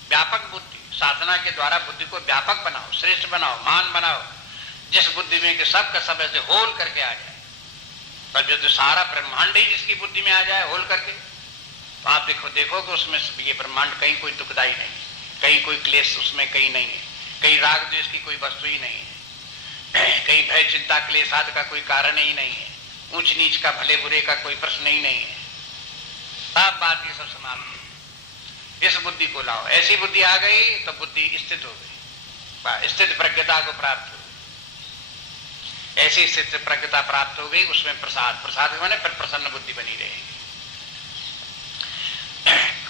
व्यापक बुद्धि। साधना के द्वारा बुद्धि को व्यापक बनाओ, श्रेष्ठ बनाओ, मान बनाओ, जिस बुद्धि में कि सब का सब ऐसे होल करके आ जाए। पर जो सारा ब्रह्मांड ही जिसकी बुद्धि में आ जाए होल करके, तो आप देखो कि उसमें ये ब्रह्मांड कहीं कोई दुखदाई नहीं, कहीं कोई क्लेश उसमें कहीं नहीं है, कहीं राग द्वेष की कोई वस्तु ही नहीं है, कहीं भय चिंता क्लेश आदि का कोई कारण ही नहीं है, ऊंच नीच का भले बुरे का कोई प्रश्न ही नहीं है। सब बात ये सब समाप्त है। इस बुद्धि को लाओ, ऐसी बुद्धि आ गई तो बुद्धि स्थित हो गई, स्थित प्रज्ञता को प्राप्त हो, ऐसी स्थित प्रज्ञता प्राप्त हो गई, उसमें प्रसाद, प्रसाद माने फिर प्रसन्न बुद्धि बनी रहेगी।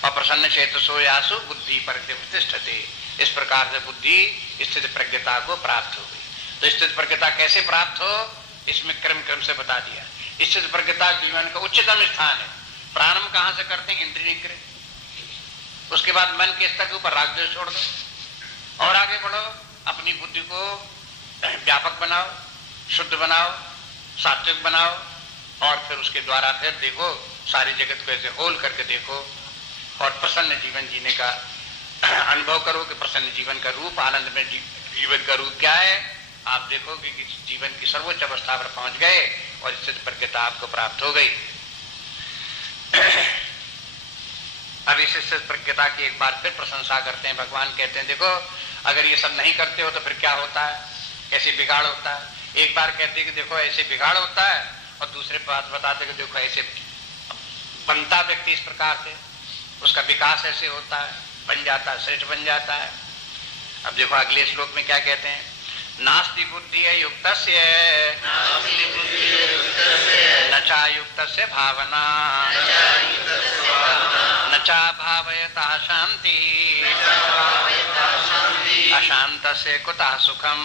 और प्रसन्न चेतसो यासु बुद्धि प्रतिष्ठते, इस प्रकार से बुद्धि स्थित प्रज्ञता को प्राप्त हो गई। तो स्थित प्रज्ञता कैसे प्राप्त हो, इसमें क्रम क्रम से बता दिया। स्थित प्रज्ञता जीवन का उच्चतम स्थान है। प्रारंभ कहां से करते हैं, इंद्रिय निग्रह, उसके बाद मन के स्तर के ऊपर राग द्वेष छोड़ दो और आगे बढ़ो, अपनी बुद्धि को व्यापक बनाओ, शुद्ध बनाओ, सात्विक बनाओ, और फिर उसके द्वारा फिर देखो सारे जगत को ऐसे होल करके देखो और प्रसन्न जीवन जीने का अनुभव करो कि प्रसन्न जीवन का रूप, आनंद में जीवन का रूप क्या है। आप देखोगे कि जीवन की सर्वोच्च अवस्था पर पहुंच गए और स्थित प्रज्ञता आपको प्राप्त हो गई। अब इस स्थित प्रज्ञता की एक बार फिर प्रशंसा करते हैं। भगवान कहते हैं देखो अगर ये सब नहीं करते हो तो फिर क्या होता है, कैसे बिगाड़ होता है। एक बार कहते कि देखो ऐसे बिगाड़ होता है, और दूसरे बात बताते कि देखो ऐसे बनता व्यक्ति इस प्रकार से, उसका विकास ऐसे होता है, बन जाता है, श्रेष्ठ बन जाता है। अब देखो अगले श्लोक में क्या कहते हैं, नास्ति बुद्धि युक्तस्य न चायुक्तस्य भावना न चा भावयता शांति अशांतस्य कुतः सुखम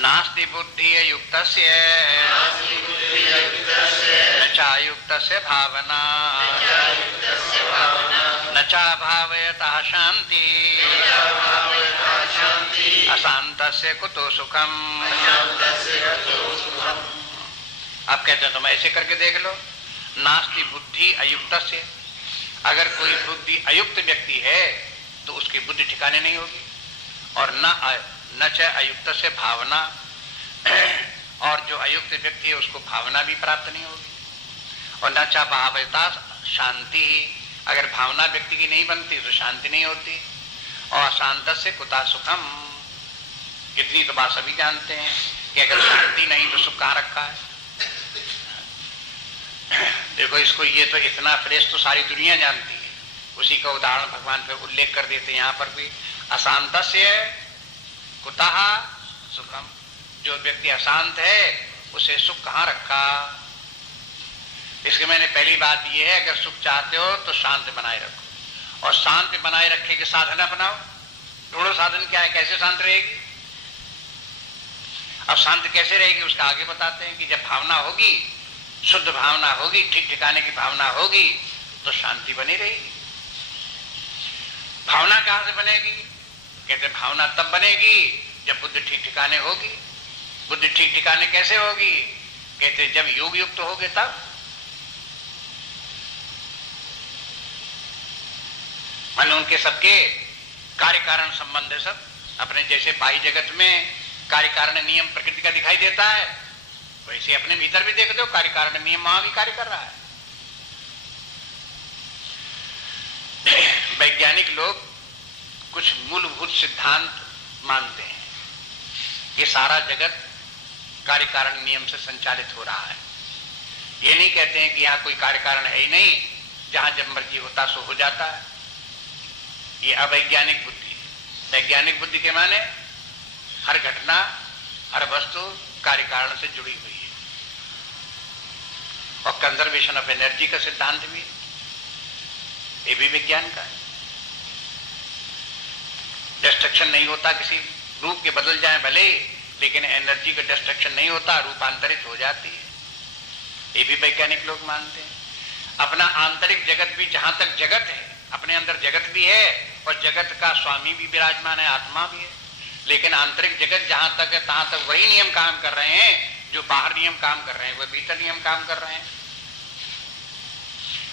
नास्ति बुद्धि युक्तस्य न चायुक्तस्य भावना न चा भावयता शांति अशांतस्य कुतो सुखम। आप कहते हैं तुम ऐसे करके देख लो, नास्ति बुद्धि अयुक्तस्य, अगर कोई बुद्धि अयुक्त व्यक्ति है तो उसकी बुद्धि ठिकाने नहीं होगी, और न च अयुक्त से भावना, और जो अयुक्त व्यक्ति है उसको भावना भी प्राप्त नहीं होगी, और न चा भावयता शांति, अगर भावना व्यक्ति की नहीं बनती तो शांति नहीं होती, और अशांत से कुता सुखम। इतनी तो बात सभी जानते हैं कि अगर शांति नहीं तो सुख कहाँ रखा है। देखो इसको, ये तो इतना फ्रेश तो सारी दुनिया जानती है, उसी का उदाहरण भगवान फिर उल्लेख कर देते हैं यहाँ पर भी, अशांतस्य कुतः सुखम। जो व्यक्ति अशांत है उसे सुख कहाँ रखा। इसके मैंने पहली बात यह है, अगर सुख चाहते हो तो शांति बनाए रखो, और शांति बनाए रखे के साधन अपनाओ। ढूंढो साधन क्या है, कैसे शांत रहेगी। अब शांत कैसे रहेगी उसका आगे बताते हैं कि जब भावना होगी, शुद्ध भावना होगी, ठीक ठिकाने की भावना होगी, तो शांति बनी रहेगी। भावना कहां से बनेगी, कहते भावना तब बनेगी जब बुद्धि ठीक ठिकाने होगी। बुद्धि ठीक ठिकाने कैसे होगी, कहते जब योग युक्त होगे तब। मान उनके सबके कार्य कारण संबंध है सब अपने, जैसे बाह्य जगत में कार्य कारण नियम प्रकृति का दिखाई देता है, वैसे अपने भीतर भी देख दो कार्य कारण नियम वहां भी कार्य कर रहा है। वैज्ञानिक लोग कुछ मूलभूत सिद्धांत मानते हैं कि सारा जगत कार्य कारण नियम से संचालित हो रहा है। ये नहीं कहते हैं कि यहां कोई कार्य कारण है ही नहीं, जहां जब मर्जी होता सो हो जाता है। ये अवैज्ञानिक बुद्धि है। वैज्ञानिक बुद्धि के माने हर घटना, हर वस्तु कार्य कारण से जुड़ी हुई है। और कंजर्वेशन ऑफ एनर्जी का सिद्धांत भी, ये भी विज्ञान का है। डिस्ट्रक्शन नहीं होता, किसी रूप के बदल जाए भले, लेकिन एनर्जी का डिस्ट्रक्शन नहीं होता, रूपांतरित हो जाती है। ये भी वैज्ञानिक लोग मानते हैं। अपना आंतरिक जगत भी, जहां तक जगत है, अपने अंदर जगत भी है और जगत का स्वामी भी विराजमान है, आत्मा भी है, लेकिन आंतरिक जगत जहां तक है तहां तक वही नियम काम कर रहे हैं जो बाहर नियम काम कर रहे हैं, वह भीतर नियम काम कर रहे हैं।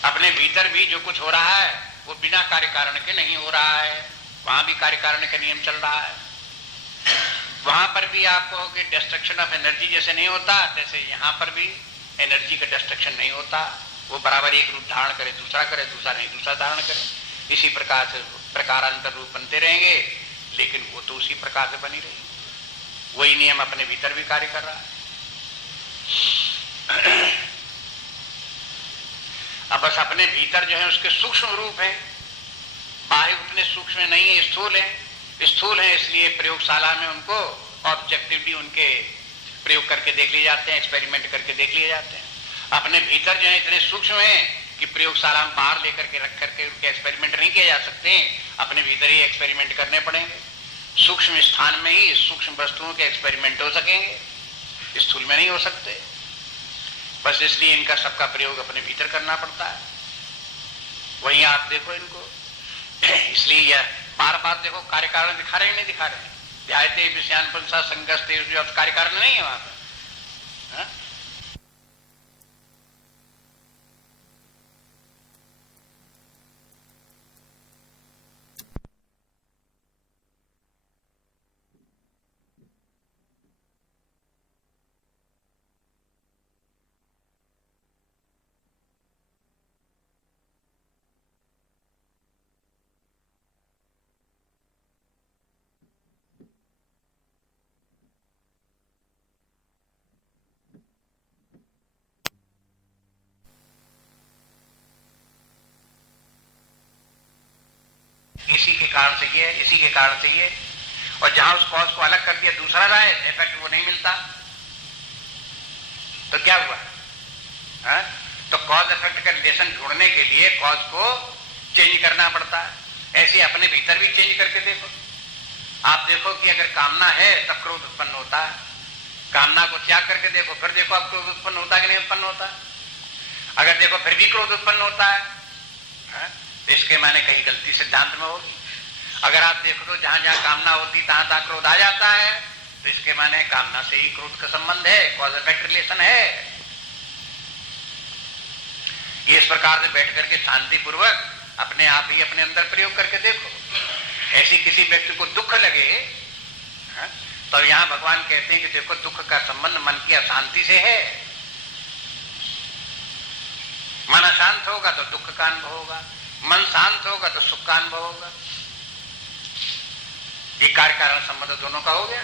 अपने भीतर भी जो कुछ हो रहा है वो बिना कार्य कारण के नहीं हो रहा है, वहां भी कार्य कारण का नियम चल रहा है। वहां पर भी आप कहोगे डिस्ट्रक्शन ऑफ एनर्जी जैसे नहीं होता, जैसे यहां पर भी एनर्जी का डिस्ट्रक्शन नहीं होता। वो बराबर एक रूप धारण करे, दूसरा करे, दूसरा नहीं दूसरा धारण करे। इसी प्रकार से प्रकारांतर रूप बनते रहेंगे, लेकिन वो तो उसी प्रकार से बनी रहेगी। वही नियम अपने भीतर भी कार्य कर रहा है। अब बस अपने भीतर जो है उसके सूक्ष्म रूप है, बाहर उतने सूक्ष्म नहीं है, स्थूल है। स्थूल है इसलिए प्रयोगशाला में उनको ऑब्जेक्टिवली उनके प्रयोग करके देख लिए जाते हैं, एक्सपेरिमेंट करके देख लिए जाते हैं। अपने भीतर जो है इतने सूक्ष्म है कि प्रयोगशाला में बाहर लेकर के रख करके उनके एक्सपेरिमेंट नहीं किए जा सकते, अपने भीतर ही एक्सपेरिमेंट करने पड़ेंगे। सूक्ष्म स्थान में ही सूक्ष्म वस्तुओं के एक्सपेरिमेंट हो सकेंगे, स्थूल में नहीं हो सकते। बस इसलिए इनका सबका प्रयोग अपने भीतर करना पड़ता है। वही आप देखो इनको, इसलिए यह बार बार देखो कार्य कारण दिखा रहे हैं, नहीं दिखा रहे हैं। ध्यायते विषयान पुंसा संगस्ते, कार्य कारण नहीं है वहां पर। इसी के कारण से ये, इसी के कारण से ये, और जहां उस कॉज को अलग कर दिया दूसरा रहा है, इफेक्ट वो नहीं मिलता, तो क्या हुआ? तो कॉज इफेक्ट का रिलेशन ढूंढने के लिए कॉज को चेंज करना पड़ता है। ऐसे अपने भीतर भी चेंज करके देखो। आप देखो कि अगर कामना है तब क्रोध उत्पन्न होता है, कामना को त्याग करके देखो, फिर देखो अब क्रोध उत्पन्न होता है कि नहीं उत्पन्न होता। अगर देखो फिर भी क्रोध उत्पन्न होता है, तो इसके माने कहीं गलती सिद्धांत में होगी। अगर आप देखो तो जहां जहां कामना होती तहां तहां क्रोध आ जाता है, तो इसके माने कामना से ही क्रोध का संबंध है, कॉज इफेक्ट रिलेशन है। ये इस प्रकार से बैठ करके शांति पूर्वक अपने आप ही अपने अंदर प्रयोग करके देखो। ऐसी किसी व्यक्ति को दुख लगे तो यहां भगवान कहते हैं कि देखो दुख का संबंध मन की अशांति से है। मन अशांत होगा तो दुख का अनुभव होगा, मन शांत होगा तो सुख का अनुभव होगा। ये कार्य कारण संबंध दोनों का हो गया।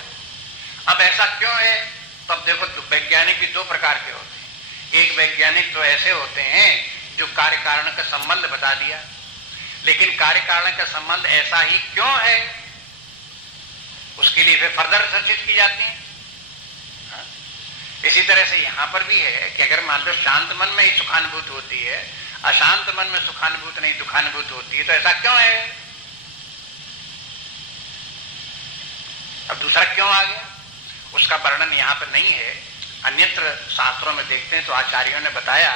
अब ऐसा क्यों है? तो अब देखो वैज्ञानिक भी दो प्रकार के होते हैं। एक वैज्ञानिक तो ऐसे होते हैं जो कार्य कारण का संबंध बता दिया, लेकिन कार्य कारण का संबंध ऐसा ही क्यों है, उसके लिए फिर फर्दर चर्चित की जाती है। इसी तरह से यहां पर भी है कि अगर मान लो शांत मन में ही सुखानुभूति होती है, अशांत मन में सुखानुभूति नहीं दुखानुभूति होती है, तो ऐसा क्यों है? अब दूसरा क्यों आ गया, उसका वर्णन यहां पर नहीं है। अन्यत्र शास्त्रों में देखते हैं तो आचार्यों ने बताया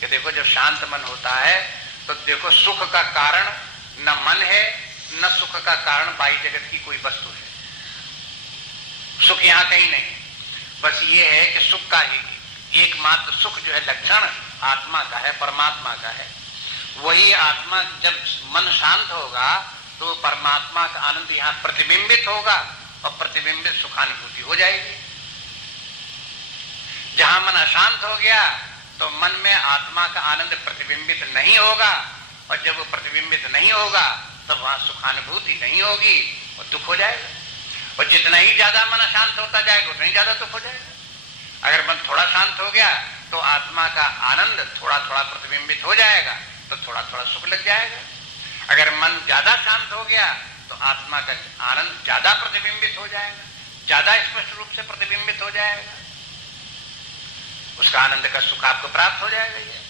कि देखो जब शांत मन होता है तो देखो सुख का कारण न मन है न सुख का कारण बाह्य जगत की कोई वस्तु है। सुख यहां कहीं नहीं, बस ये है कि सुख का ही एकमात्र सुख जो है लक्षण आत्मा का है, परमात्मा का है। वही आत्मा जब मन शांत होगा तो परमात्मा का आनंद यहां प्रतिबिंबित होगा और प्रतिबिंबित सुखानुभूति हो जाएगी। जहां मन अशांत हो गया तो मन में आत्मा का आनंद प्रतिबिंबित नहीं होगा, और जब वो प्रतिबिंबित नहीं होगा तब वहां सुखानुभूति नहीं होगी और दुख हो जाएगा। और जितना ही ज्यादा मन अशांत होता जाएगा उतना ही ज्यादा दुख हो जाएगा। अगर मन थोड़ा शांत हो गया तो आत्मा का आनंद थोड़ा थोड़ा प्रतिबिंबित हो जाएगा तो थोड़ा थोड़ा सुख लग जाएगा। अगर मन ज्यादा शांत हो गया तो आत्मा का आनंद ज्यादा प्रतिबिंबित हो जाएगा, ज्यादा स्पष्ट रूप से प्रतिबिंबित हो जाएगा, उसका आनंद का सुख आपको प्राप्त हो जाएगा। ये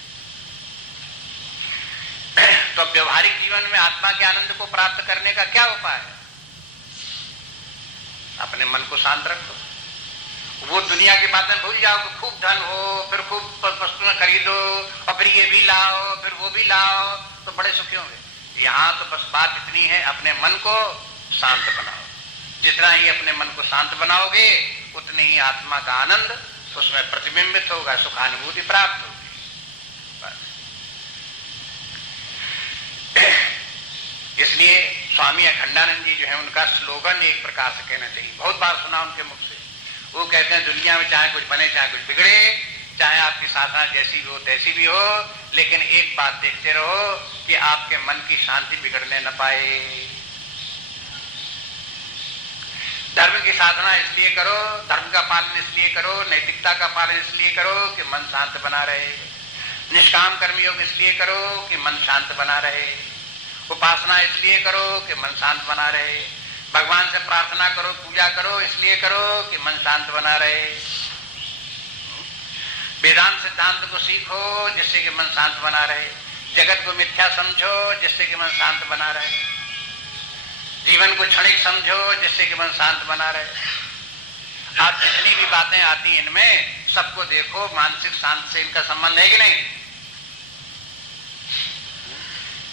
तो व्यवहारिक जीवन में आत्मा के आनंद को प्राप्त करने का क्या उपाय है? अपने मन को शांत रखो, वो दुनिया की बातें भूल जाओ कि खूब धन हो, फिर खूब वस्तुएं खरीदो और फिर ये भी लाओ फिर वो भी लाओ तो बड़े सुखी होंगे। यहां तो बस बात इतनी है, अपने मन को शांत बनाओ। जितना ही अपने मन को शांत बनाओगे उतनी ही आत्मा का आनंद उसमें प्रतिबिंबित होगा, सुखानुभूति प्राप्त होगी। इसलिए स्वामी अखंडानंद जी जो है उनका स्लोगन एक प्रकार से कहना चाहिए, बहुत बार सुना उनके मुख से। वो कहते हैं दुनिया में चाहे कुछ बने चाहे कुछ बिगड़े, चाहे आपकी साधना जैसी भी हो तैसी भी हो, लेकिन एक बात देखते रहो कि आपके मन की शांति बिगड़ने न पाए। धर्म की साधना इसलिए करो, धर्म का पालन इसलिए करो, नैतिकता का पालन इसलिए करो कि मन शांत बना रहे। निष्काम कर्मयोग इसलिए करो कि मन शांत बना रहे। उपासना इसलिए करो कि मन शांत बना रहे। भगवान से प्रार्थना करो, पूजा करो इसलिए करो कि मन शांत बना रहे। वेदांत सिद्धांत को सीखो जिससे कि मन शांत बना रहे। जगत को मिथ्या समझो जिससे कि मन शांत बना रहे। जीवन को क्षणिक समझो जिससे कि मन शांत बना रहे। आज जितनी भी बातें आती हैं इनमें सबको देखो मानसिक शांति से इनका संबंध है कि नहीं?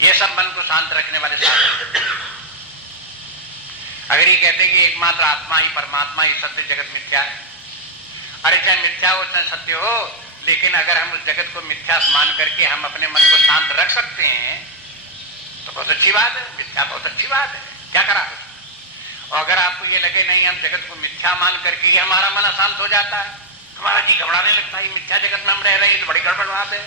ये सब मन को शांत रखने वाले शास्त्र। अगर ये कहते हैं कि एकमात्र आत्मा ही परमात्मा ही सत्य, जगत मिथ्या है, अरे चाहे मिथ्या हो चाहे सत्य हो, लेकिन अगर हम उस जगत को मिथ्या मान करके हम अपने मन को शांत रख सकते हैं तो बहुत अच्छी बात है। मिथ्या बहुत अच्छी बात है, क्या करा है। और अगर आपको ये लगे नहीं हम जगत को मिथ्या मान करके ही हमारा मन अशांत हो जाता है, हमारा जी घबराने लगता है, मिथ्या जगत में हम रह रहे हैं, तो बड़ी गड़बड़ बात है,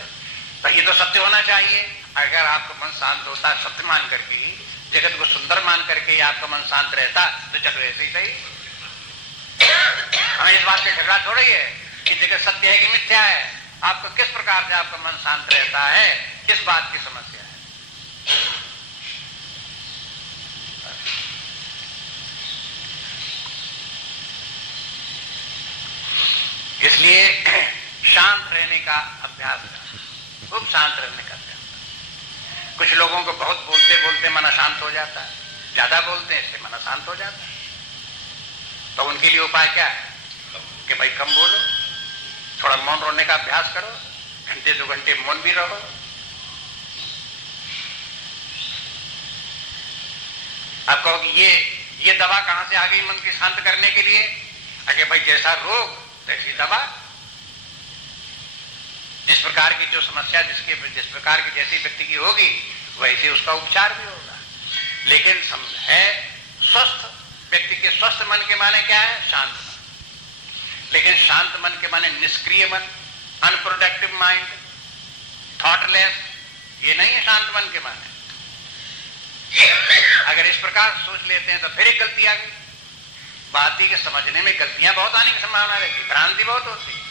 तो ये तो सत्य होना चाहिए। अगर आपका मन शांत होता है सत्य मान करके ही, जगत को सुंदर मान करके ही आपका मन शांत रहता तो जग ऐसे ही सही। हमें इस बात से झगड़ा थोड़ा ही है कि जगत सत्य है कि मिथ्या है। आपको किस प्रकार से आपका मन शांत रहता है, किस बात की समस्या है? इसलिए शांत रहने का अभ्यास करें, खूब शांत रहने का अभ्यास। कुछ लोगों को बहुत बोलते बोलते मन अशांत हो जाता है, ज्यादा बोलते हैं इससे मन अशांत हो जाता है। तो उनके लिए उपाय क्या है कि भाई कम बोलो, थोड़ा मौन रहने का अभ्यास करो, घंटे 2 घंटे मौन भी रहो। आप कहो कि ये दवा कहां से आ गई मन की शांत करने के लिए? अगर भाई जैसा रोग तैसी दवा, जिस प्रकार की जो समस्या जिस प्रकार की जैसी व्यक्ति की होगी वैसे उसका उपचार भी होगा। लेकिन है स्वस्थ व्यक्ति के स्वस्थ मन के माने क्या है? शांत मन। लेकिन शांत मन के माने निष्क्रिय मन, अनप्रोडक्टिव माइंड, थॉटलेस, ये नहीं है शांत मन के माने। अगर इस प्रकार सोच लेते हैं तो फिर एक गलती आ गई। बात ही के समझने में गलतियां बहुत आने की संभावना रहती, भ्रांति बहुत होती है।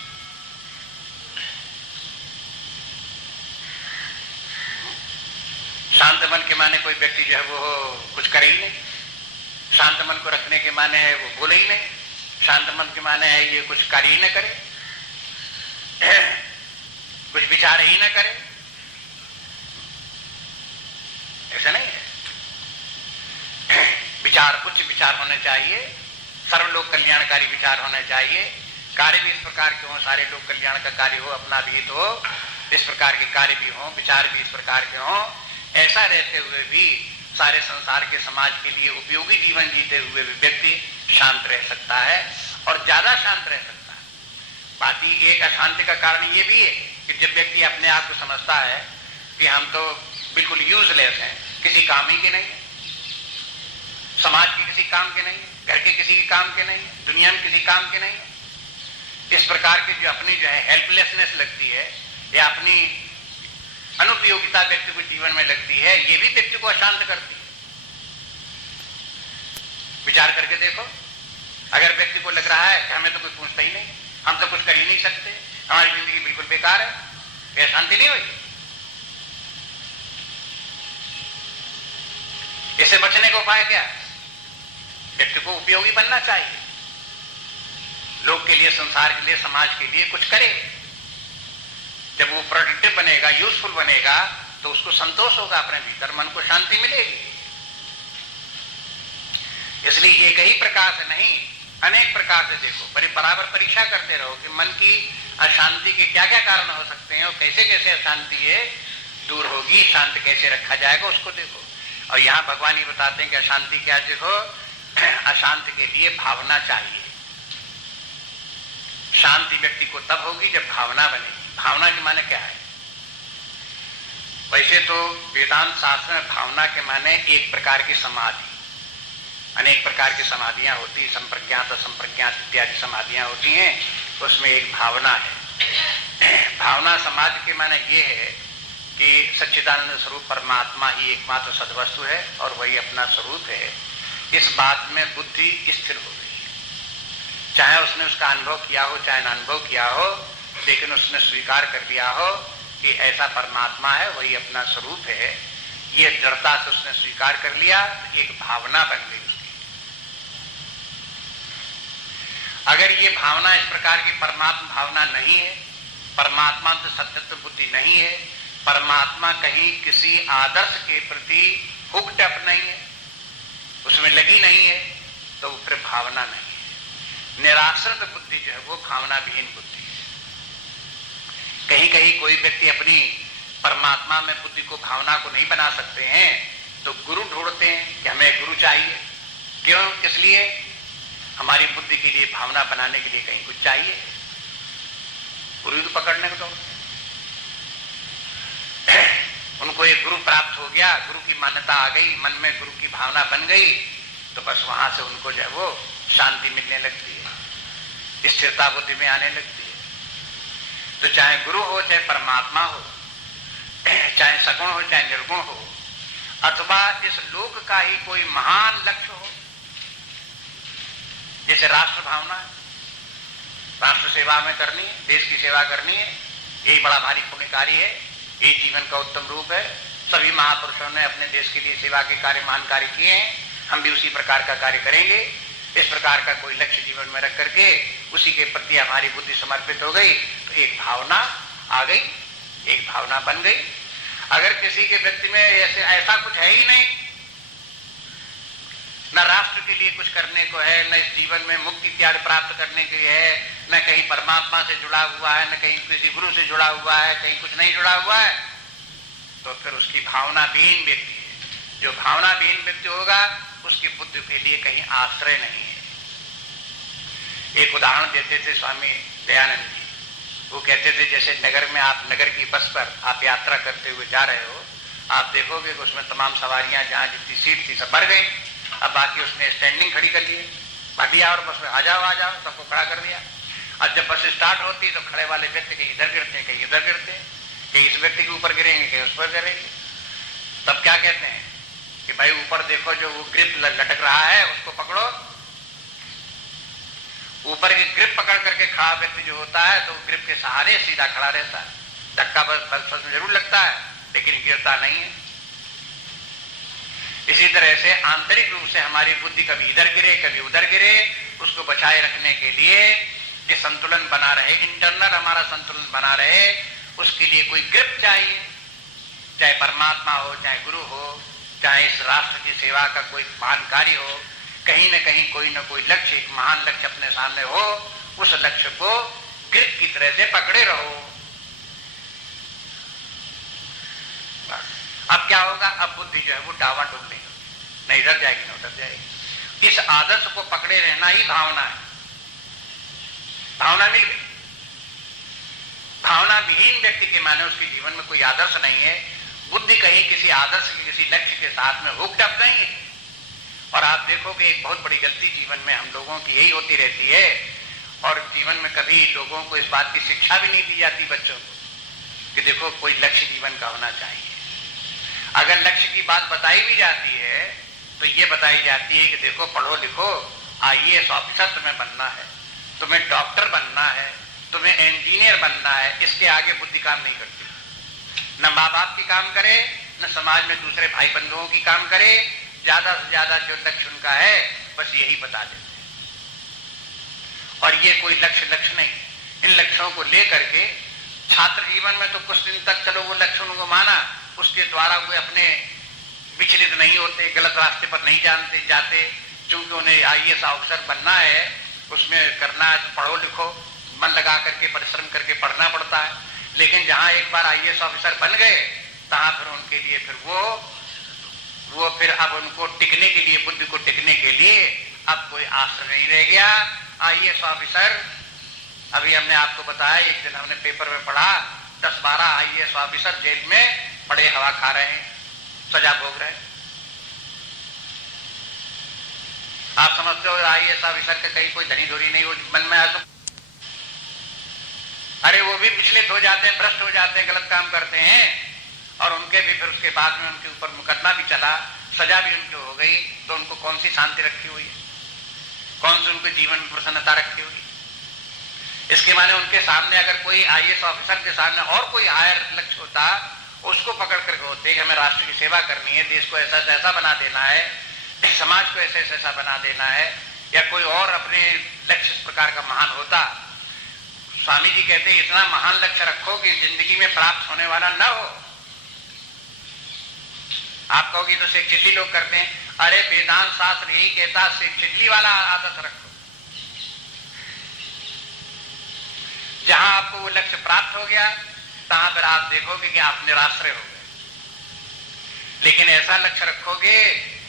शांत शांत मन के माने कोई व्यक्ति जो है वो कुछ करे ही नहीं, शांत मन को रखने के माने है वो बोले ही नहीं, शांत मन के माने है ये कुछ कार्य ही न करे, कुछ विचार ही न करे। ऐसा नहीं है। विचार उच्च विचार होने चाहिए, सर्वलोक कल्याणकारी विचार होने चाहिए, कार्य भी इस प्रकार के हो, सारे लोग कल्याण का कार्य हो, अपना भी हो, इस प्रकार के कार्य भी हो, विचार भी इस प्रकार के हो। ऐसा रहते हुए भी सारे संसार के समाज के लिए उपयोगी जीवन जीते हुए भी व्यक्ति शांत रह सकता है और ज्यादा शांत रह सकता है। बाकी एक अशांति का कारण ये भी है कि जब व्यक्ति अपने आप को समझता है कि हम तो बिल्कुल यूजलेस हैं, किसी काम ही के नहीं है, समाज के किसी काम के नहीं है, घर के किसी के काम के नहीं है, दुनिया में किसी काम के नहीं है, इस प्रकार की जो अपनी जो है हेल्पलेसनेस लगती है या अपनी अनुपयोगिता व्यक्ति को जीवन में लगती है, ये भी व्यक्ति को अशांत करती है। विचार करके देखो, अगर व्यक्ति को लग रहा है कि हमें तो कोई पूछता ही नहीं, हम तो कुछ कर ही नहीं सकते, हमारी जिंदगी बिल्कुल बेकार है, ये शांति नहीं हुई। इससे बचने का उपाय क्या है? व्यक्ति को उपयोगी बनना चाहिए, लोग के लिए, संसार के लिए, समाज के लिए कुछ करे। जब वो प्रोडक्टिव बनेगा, यूजफुल बनेगा, तो उसको संतोष होगा अपने भीतर, मन को शांति मिलेगी। इसलिए एक ही प्रकार से नहीं, अनेक प्रकार से देखो, बराबर परीक्षा करते रहो कि मन की अशांति के क्या क्या कारण हो सकते हैं और कैसे कैसे अशांति है दूर होगी, शांत कैसे रखा जाएगा, उसको देखो। और यहाँ भगवान ही बताते हैं कि अशांति क्या, देखो अशांति के लिए भावना चाहिए। शांति व्यक्ति को तब होगी जब भावना बनेगी। भावना के माने क्या है? वैसे तो वेदांत शास्त्र में भावना के माने एक प्रकार की समाधि, अनेक प्रकार की समाधियां होती, संप्रज्ञात असंप्रज्ञात इत्यादि समाधियां होती हैं, उसमें एक भावना है। भावना समाधि के माने ये है कि सच्चिदानंद स्वरूप परमात्मा ही एकमात्र सद्वस्तु है और वही अपना स्वरूप है। इस बात में बुद्धि स्थिर हो गई, चाहे उसने उसका अनुभव किया हो चाहे ना अनुभव किया हो, लेकिन उसने स्वीकार कर लिया हो कि ऐसा परमात्मा है, वही अपना स्वरूप है। ये दृढ़ता से उसने स्वीकार कर लिया, एक भावना बन गई उसकी। अगर ये भावना इस प्रकार की परमात्मा भावना नहीं है, परमात्मा तो सत्यत्व बुद्धि नहीं है, परमात्मा कहीं किसी आदर्श के प्रति हुक्ड अप नहीं है, उसमें लगी नहीं है, तो फिर भावना नहीं है। निराश्रित बुद्धि जो है वो भावना विहीन बुद्धि है। कहीं कहीं कोई व्यक्ति अपनी परमात्मा में बुद्धि को, भावना को नहीं बना सकते हैं, तो गुरु ढूंढते हैं कि हमें गुरु चाहिए। क्यों? इसलिए हमारी बुद्धि के लिए, भावना बनाने के लिए कहीं कुछ चाहिए, गुरु को पकड़ने को दौड़ते हैं। उनको एक गुरु प्राप्त हो गया, गुरु की मान्यता आ गई, मन में गुरु की भावना बन गई, तो बस वहां से उनको जो है वो शांति मिलने लगती है, स्थिरता बुद्धि में आने लगती है। तो चाहे गुरु हो, चाहे परमात्मा हो, चाहे सगुण हो चाहे निर्गुण हो, अथवा इस लोक का ही कोई महान लक्ष्य हो, जैसे राष्ट्र भावना है, राष्ट्र सेवा में करनी है, देश की सेवा करनी है, यही बड़ा भारी पुण्य कार्य है, ये जीवन का उत्तम रूप है। सभी महापुरुषों ने अपने देश के लिए सेवा के कार्य, महान कार्य किए हैं, हम भी उसी प्रकार का कार्य करेंगे। इस प्रकार का कोई लक्ष्य जीवन में रख करके उसी के प्रति हमारी बुद्धि समर्पित हो गई, तो एक भावना आ गई, एक भावना बन गई। अगर किसी के व्यक्ति में ऐसा कुछ है ही नहीं, न राष्ट्र के लिए कुछ करने को है, न इस जीवन में मुक्ति इत्यादि प्राप्त करने के लिए है, न कहीं परमात्मा से जुड़ा हुआ है, न कहीं किसी गुरु से जुड़ा हुआ है, कहीं कुछ नहीं जुड़ा हुआ है, तो फिर उसकी भावना विहीन व्यक्ति है। जो भावना विहीन व्यक्ति होगा, उसकी बुद्धि के लिए कहीं आश्रय नहीं है। एक उदाहरण देते थे स्वामी दयानंद जी, वो कहते थे जैसे नगर में आप, नगर की बस पर आप यात्रा करते हुए जा रहे हो, आप देखोगे कि उसमें तमाम सवारियां जहां जितनी सीट थी सब भर गई, अब बाकी उसने स्टैंडिंग खड़ी कर ली, भर और बस में आ जाओ सबको खड़ा कर दिया। और जब बस स्टार्ट होती है तो खड़े वाले व्यक्ति कहीं इधर गिरते हैं, कहीं इधर गिरते हैं, कहीं इस व्यक्ति के ऊपर गिरेंगे, कहीं उस पर गिरेंगे। तब क्या कहते हैं कि भाई ऊपर देखो, जो वो ग्रिप लटक रहा है उसको पकड़ो। ऊपर की ग्रिप पकड़ करके खड़ा व्यक्ति जो होता है, तो ग्रिप के सहारे सीधा खड़ा रहता है, धक्का बस में जरूर लगता है लेकिन गिरता नहीं है। इसी तरह से आंतरिक रूप से हमारी बुद्धि कभी इधर गिरे कभी उधर गिरे, उसको बचाए रखने के लिए कि संतुलन बना रहे, इंटरनल हमारा संतुलन बना रहे, उसके लिए कोई ग्रिप चाहिए, चाहे परमात्मा हो, चाहे गुरु हो, चाहे इस राष्ट्र की सेवा का कोई महान कार्य हो, कहीं न कहीं कोई न कोई लक्ष्य, एक महान लक्ष्य अपने सामने हो, उस लक्ष्य को ग्रिप की तरह से पकड़े रहो। अब क्या होगा, अब बुद्धि जो है वो डावाडोल नहीं होगी, न इधर जाएगी न उधर जाएगी। इस आदर्श को पकड़े रहना ही भावना है। भावना मिल गई। भावना विहीन व्यक्ति के माने उसके जीवन में कोई आदर्श नहीं है। बुद्धि कहीं किसी आदर्श के किसी लक्ष्य के साथ में हुक्ड अप नहीं है। और आप देखोगे एक बहुत बड़ी गलती जीवन में हम लोगों की यही होती रहती है, और जीवन में कभी लोगों को इस बात की शिक्षा भी नहीं दी जाती बच्चों को कि देखो कोई लक्ष्य जीवन का होना चाहिए। अगर लक्ष्य की बात बताई भी जाती है तो ये बताई जाती है कि देखो पढ़ो लिखो, IAS ऑफिसर तुम्हें बनना है, तुम्हें डॉक्टर बनना है, तुम्हें इंजीनियर बनना है। इसके आगे बुद्धि काम नहीं करती। न माँ बाप की काम करे, न समाज में दूसरे भाई बंधुओं की काम करे। ज्यादा से ज्यादा जो लक्ष्य उनका है बस यही बता देते हैं। और ये कोई लक्ष्य नहीं। इन लक्ष्यों को लेकर के छात्र जीवन में तो कुछ दिन तक चलो वो लक्ष्य उनको माना, उसके द्वारा वे अपने विचलित नहीं होते, गलत रास्ते पर नहीं जाते। क्योंकि उन्हें IAS ऑफिसर बनना है, उसमें करना है तो पढ़ो लिखो, मन लगा करके परिश्रम करके पढ़ना पड़ता है। लेकिन जहां एक बार IAS ऑफिसर बन गए, तहां फिर उनके लिए फिर वो फिर अब उनको टिकने के लिए, बुद्धि को टिकने के लिए अब कोई आश्रय नहीं रह गया। IAS ऑफिसर, अभी हमने आपको बताया, एक दिन हमने पेपर में पढ़ा, 10-12 IAS ऑफिसर जेल में पड़े हवा खा रहे हैं, सजा भोग रहे हैं। आप समझते हो IAS ऑफिसर का कहीं कोई धनी धोरी नहीं हो मन में आया तो? अरे वो भी विचलित हो जाते हैं, भ्रष्ट हो जाते हैं, गलत काम करते हैं, और उनके भी फिर उसके बाद में उनके ऊपर मुकदमा भी चला, सजा भी उनकी हो गई। तो उनको कौन सी शांति रखी हुई है, कौन सी उनके जीवन में प्रसन्नता रखी हुई? इसके माने उनके सामने अगर कोई IAS ऑफिसर के सामने और कोई हायर लक्ष्य होता, उसको पकड़ करके होते कि हमें राष्ट्र की सेवा करनी है, देश को ऐसा ऐसा बना देना है, समाज को ऐसे ऐसा बना देना है, या कोई और अपने लक्ष्य इस प्रकार का महान होता। स्वामी जी कहते हैं इतना महान लक्ष्य रखो कि जिंदगी में प्राप्त होने वाला न हो। आप कहोगी तो सिर्फ चिल्ली लोग करते हैं, अरे वेदांत शास्त्र यही कहता सिर्फ चिल्ली वाला आदर्श रखो। जहां आपको वो लक्ष्य प्राप्त हो गया, तहां पर आप देखोगे कि आप निराश्रय हो गए। लेकिन ऐसा लक्ष्य रखोगे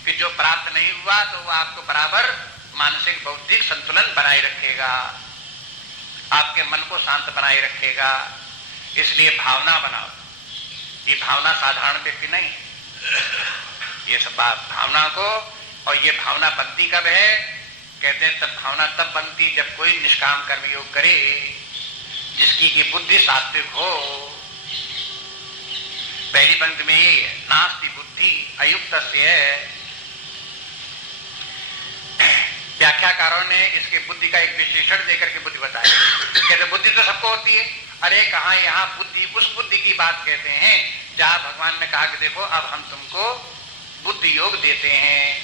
कि जो प्राप्त नहीं हुआ तो वो आपको बराबर मानसिक बौद्धिक संतुलन बनाए रखेगा, आपके मन को शांत बनाए रखेगा। इसलिए भावना बनाओ। ये भावना साधारण व्यक्ति नहीं है, ये सब भावना को, और ये भावना बनती कब है? कहते हैं तब भावना तब बनती जब कोई निष्काम कर्मयोग करे, जिसकी की बुद्धि सात्विक हो। पहली पंक्ति में ये है, नास्ति बुद्धि अयुक्तस्य है। व्याख्याकारों ने इसके बुद्धि का एक विशेषण देकर के बुद्धि बताया। कहते बुद्धि तो सबको होती है। अरे कहा यहाँ बुद्धि उस बुद्धि की बात कहते हैं जहां भगवान ने कहा कि देखो अब हम तुमको बुद्धि योग देते हैं।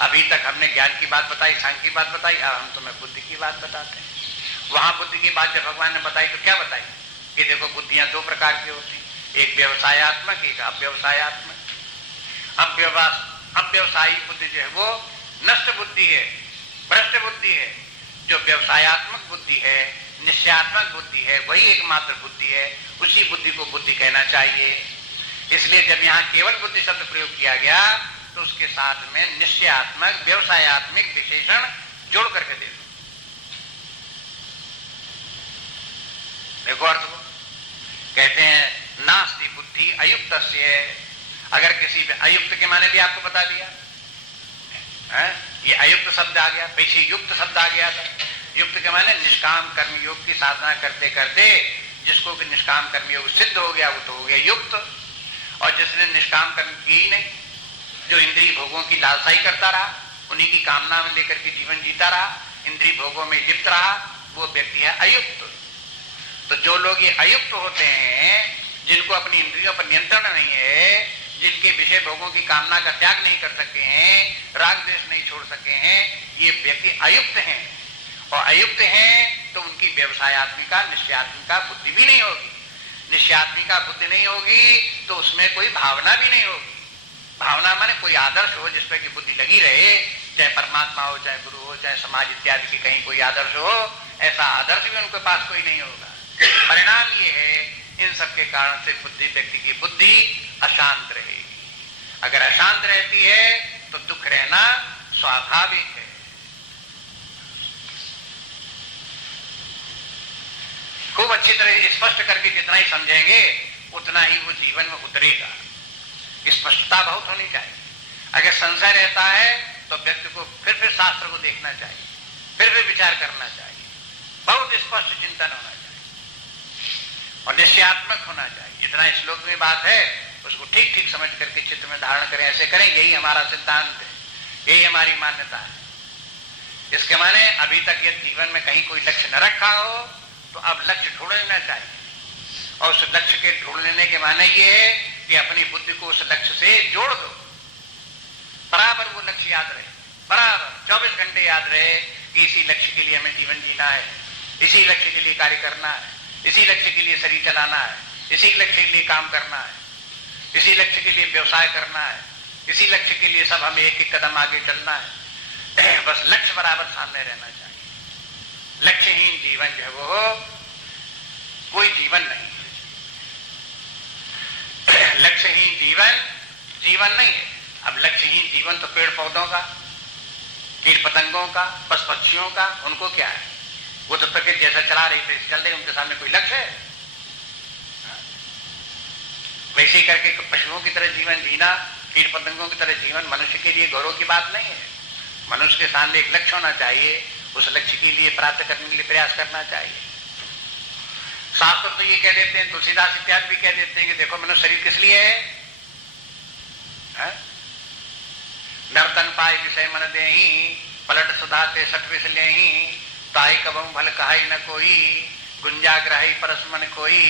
अभी तक हमने ज्ञान की बात बताई, सांख्य की बात बताई, अब हम तुम्हें बुद्धि की बात बताते हैं। वहां बुद्धि की बात जब भगवान ने बताई तो क्या बताई कि देखो बुद्धियां दो प्रकार की होती, एक व्यवसायत्मक, एक अव्यवसायत्मक। अव्यवसायी बुद्धि जो है वो नष्ट बुद्धि है, भ्रष्ट बुद्धि है। जो व्यवसायत्मक बुद्धि है, निश्चयात्मक बुद्धि है, वही एकमात्र बुद्धि है। उसी बुद्धि को बुद्धि कहना चाहिए। इसलिए जब यहाँ केवल बुद्धि शब्द प्रयोग किया गया तो उसके साथ में निश्चयात्मक व्यवसायत्मक विशेषण जोड़ करके दे दो। देखो अर्थ को कहते हैं नास्ति बुद्धि अयुक्तस्य। अगर किसी अयुक्त के माने भी आपको बता दिया है? ये अयुक्त शब्द आ गया, पीछे युक्त शब्द आ गया था। युक्त के माने निष्काम कर्म योग की साधना करते करते जिसको कि निष्काम कर्म योग सिद्ध हो गया वो तो हो गया युक्त। और जिसने निष्काम कर्म की नहीं, जो इंद्रिय भोगों की लालसाई करता रहा, उन्हीं की कामना में लेकर के जीवन जीता रहा, इंद्रिय भोगों में लिप्त रहा, वो व्यक्ति है अयुक्त। तो जो लोग ये अयुक्त होते हैं, जिनको अपनी इंद्रियों पर नियंत्रण नहीं है, जिनके विषय भोगों की कामना का त्याग नहीं कर सके हैं, राग द्वेष नहीं छोड़ सके हैं, ये व्यक्ति अयुक्त हैं। और अयुक्त हैं तो उनकी व्यवसायत्मिका निश्चयात्मिका बुद्धि भी नहीं होगी। निश्चयात्मिका बुद्धि नहीं होगी तो उसमें कोई भावना भी नहीं होगी। भावना माने कोई आदर्श हो जिसपे की बुद्धि लगी रहे, चाहे परमात्मा हो, चाहे गुरु हो, चाहे समाज इत्यादि की कहीं कोई आदर्श हो, ऐसा आदर्श भी उनके पास कोई नहीं होगा। परिणाम ये है, इन सब के कारण से बुद्धि, व्यक्ति की बुद्धि अशांत रहेगी। अगर अशांत रहती है तो दुख रहना स्वाभाविक है। खूब अच्छी तरह स्पष्ट करके जितना ही समझेंगे उतना ही वो जीवन में उतरेगा। स्पष्टता बहुत होनी चाहिए। अगर संशय रहता है तो व्यक्ति को फिर शास्त्र को देखना चाहिए, फिर विचार करना चाहिए, बहुत स्पष्ट चिंतन होना चाहिए और निश्चयात्मक होना चाहिए। जितना श्लोक में बात है उसको ठीक ठीक समझ करके चित्त में धारण करें, ऐसे करें, यही हमारा सिद्धांत है, यही हमारी मान्यता है। इसके माने अभी तक ये जीवन में कहीं कोई लक्ष्य न रखा हो तो अब लक्ष्य ढूंढ लेना चाहिए। और उस लक्ष्य के ढूंढ लेने के माने ये है कि अपनी बुद्धि को उस लक्ष्य से जोड़ दो, बराबर वो लक्ष्य याद रहे, बराबर 24 घंटे याद रहे कि इसी लक्ष्य के लिए हमें जीवन जीना है, इसी लक्ष्य के लिए कार्य करना है, इसी लक्ष्य के लिए शरीर चलाना है, इसी लक्ष्य के लिए काम करना है, इसी लक्ष्य के लिए व्यवसाय करना है, इसी लक्ष्य के लिए सब हमें एक एक कदम आगे चलना है। बस लक्ष्य बराबर सामने रहना चाहिए। लक्ष्यहीन जीवन जो है वो कोई जीवन नहीं। लक्ष्यहीन जीवन जीवन नहीं है। अब लक्ष्यहीन जीवन तो पेड़ पौधों का, कीट पतंगों का, पशु पक्षियों का, उनको क्या है? वो तो प्रकृति जैसा चला रही थी चल रही, उनके सामने कोई लक्ष्य है? वैसे ही करके पशुओं की तरह जीवन जीना, कीट पतंगों की तरह जीवन मनुष्य के लिए गौरव की बात नहीं है। मनुष्य के सामने एक लक्ष्य होना चाहिए, उस लक्ष्य के लिए प्राप्त करने के लिए प्रयास करना चाहिए। शास्त्र तो ये कह देते हैं, तुलसीदास इत्यादि भी कह देते हैं कि देखो मनुष्य शरीर किस लिए है? नर तन पाए विषय मन देहि, पलट सुधाते सट विष लेहि, ताई कबहु भल कहाई न कोई, गुंजाग्रही परस मन कोई,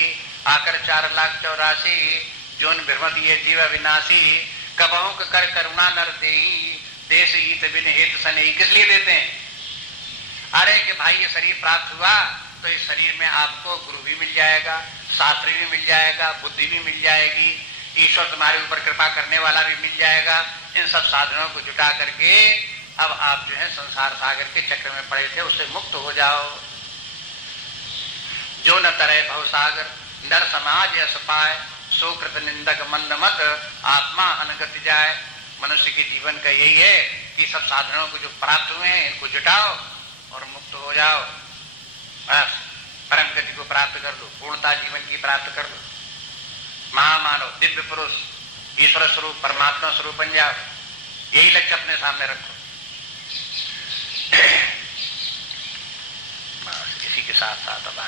आकर 4,84,000 जोन भ्रमत ये जीव विनाशी, कबहु कर करुणा नर देहि, देश ईत बिन हेत सनेही। किस लिए देते हैं? अरे कि भाई ये शरीर प्राप्त हुआ तो इस शरीर में आपको गुरु भी मिल जाएगा, शास्त्री भी मिल जाएगा, बुद्धि भी मिल जाएगी, ईश्वर तुम्हारे ऊपर कृपा करने वाला भी मिल जाएगा। इन सब साधनों को जुटा करके अब आप जो है संसार सागर के चक्र में पड़े थे उससे मुक्त हो जाओ। जो न तरह भव सागर नर समाज यश पाए, सो कृत निंदक मंद मत आत्मा अनगत जाए। मनुष्य के जीवन का यही है कि सब साधनों को जो प्राप्त हुए हैं इनको जुटाओ और मुक्त हो जाओ, बस परम गति को प्राप्त कर दो, पूर्णता जीवन की प्राप्त कर दो, महामानव दिव्य पुरुष ईश्वर स्वरूप परमात्मा स्वरूप बन जाओ। यही लक्ष्य अपने सामने रखो। इसी के साथ साथ अब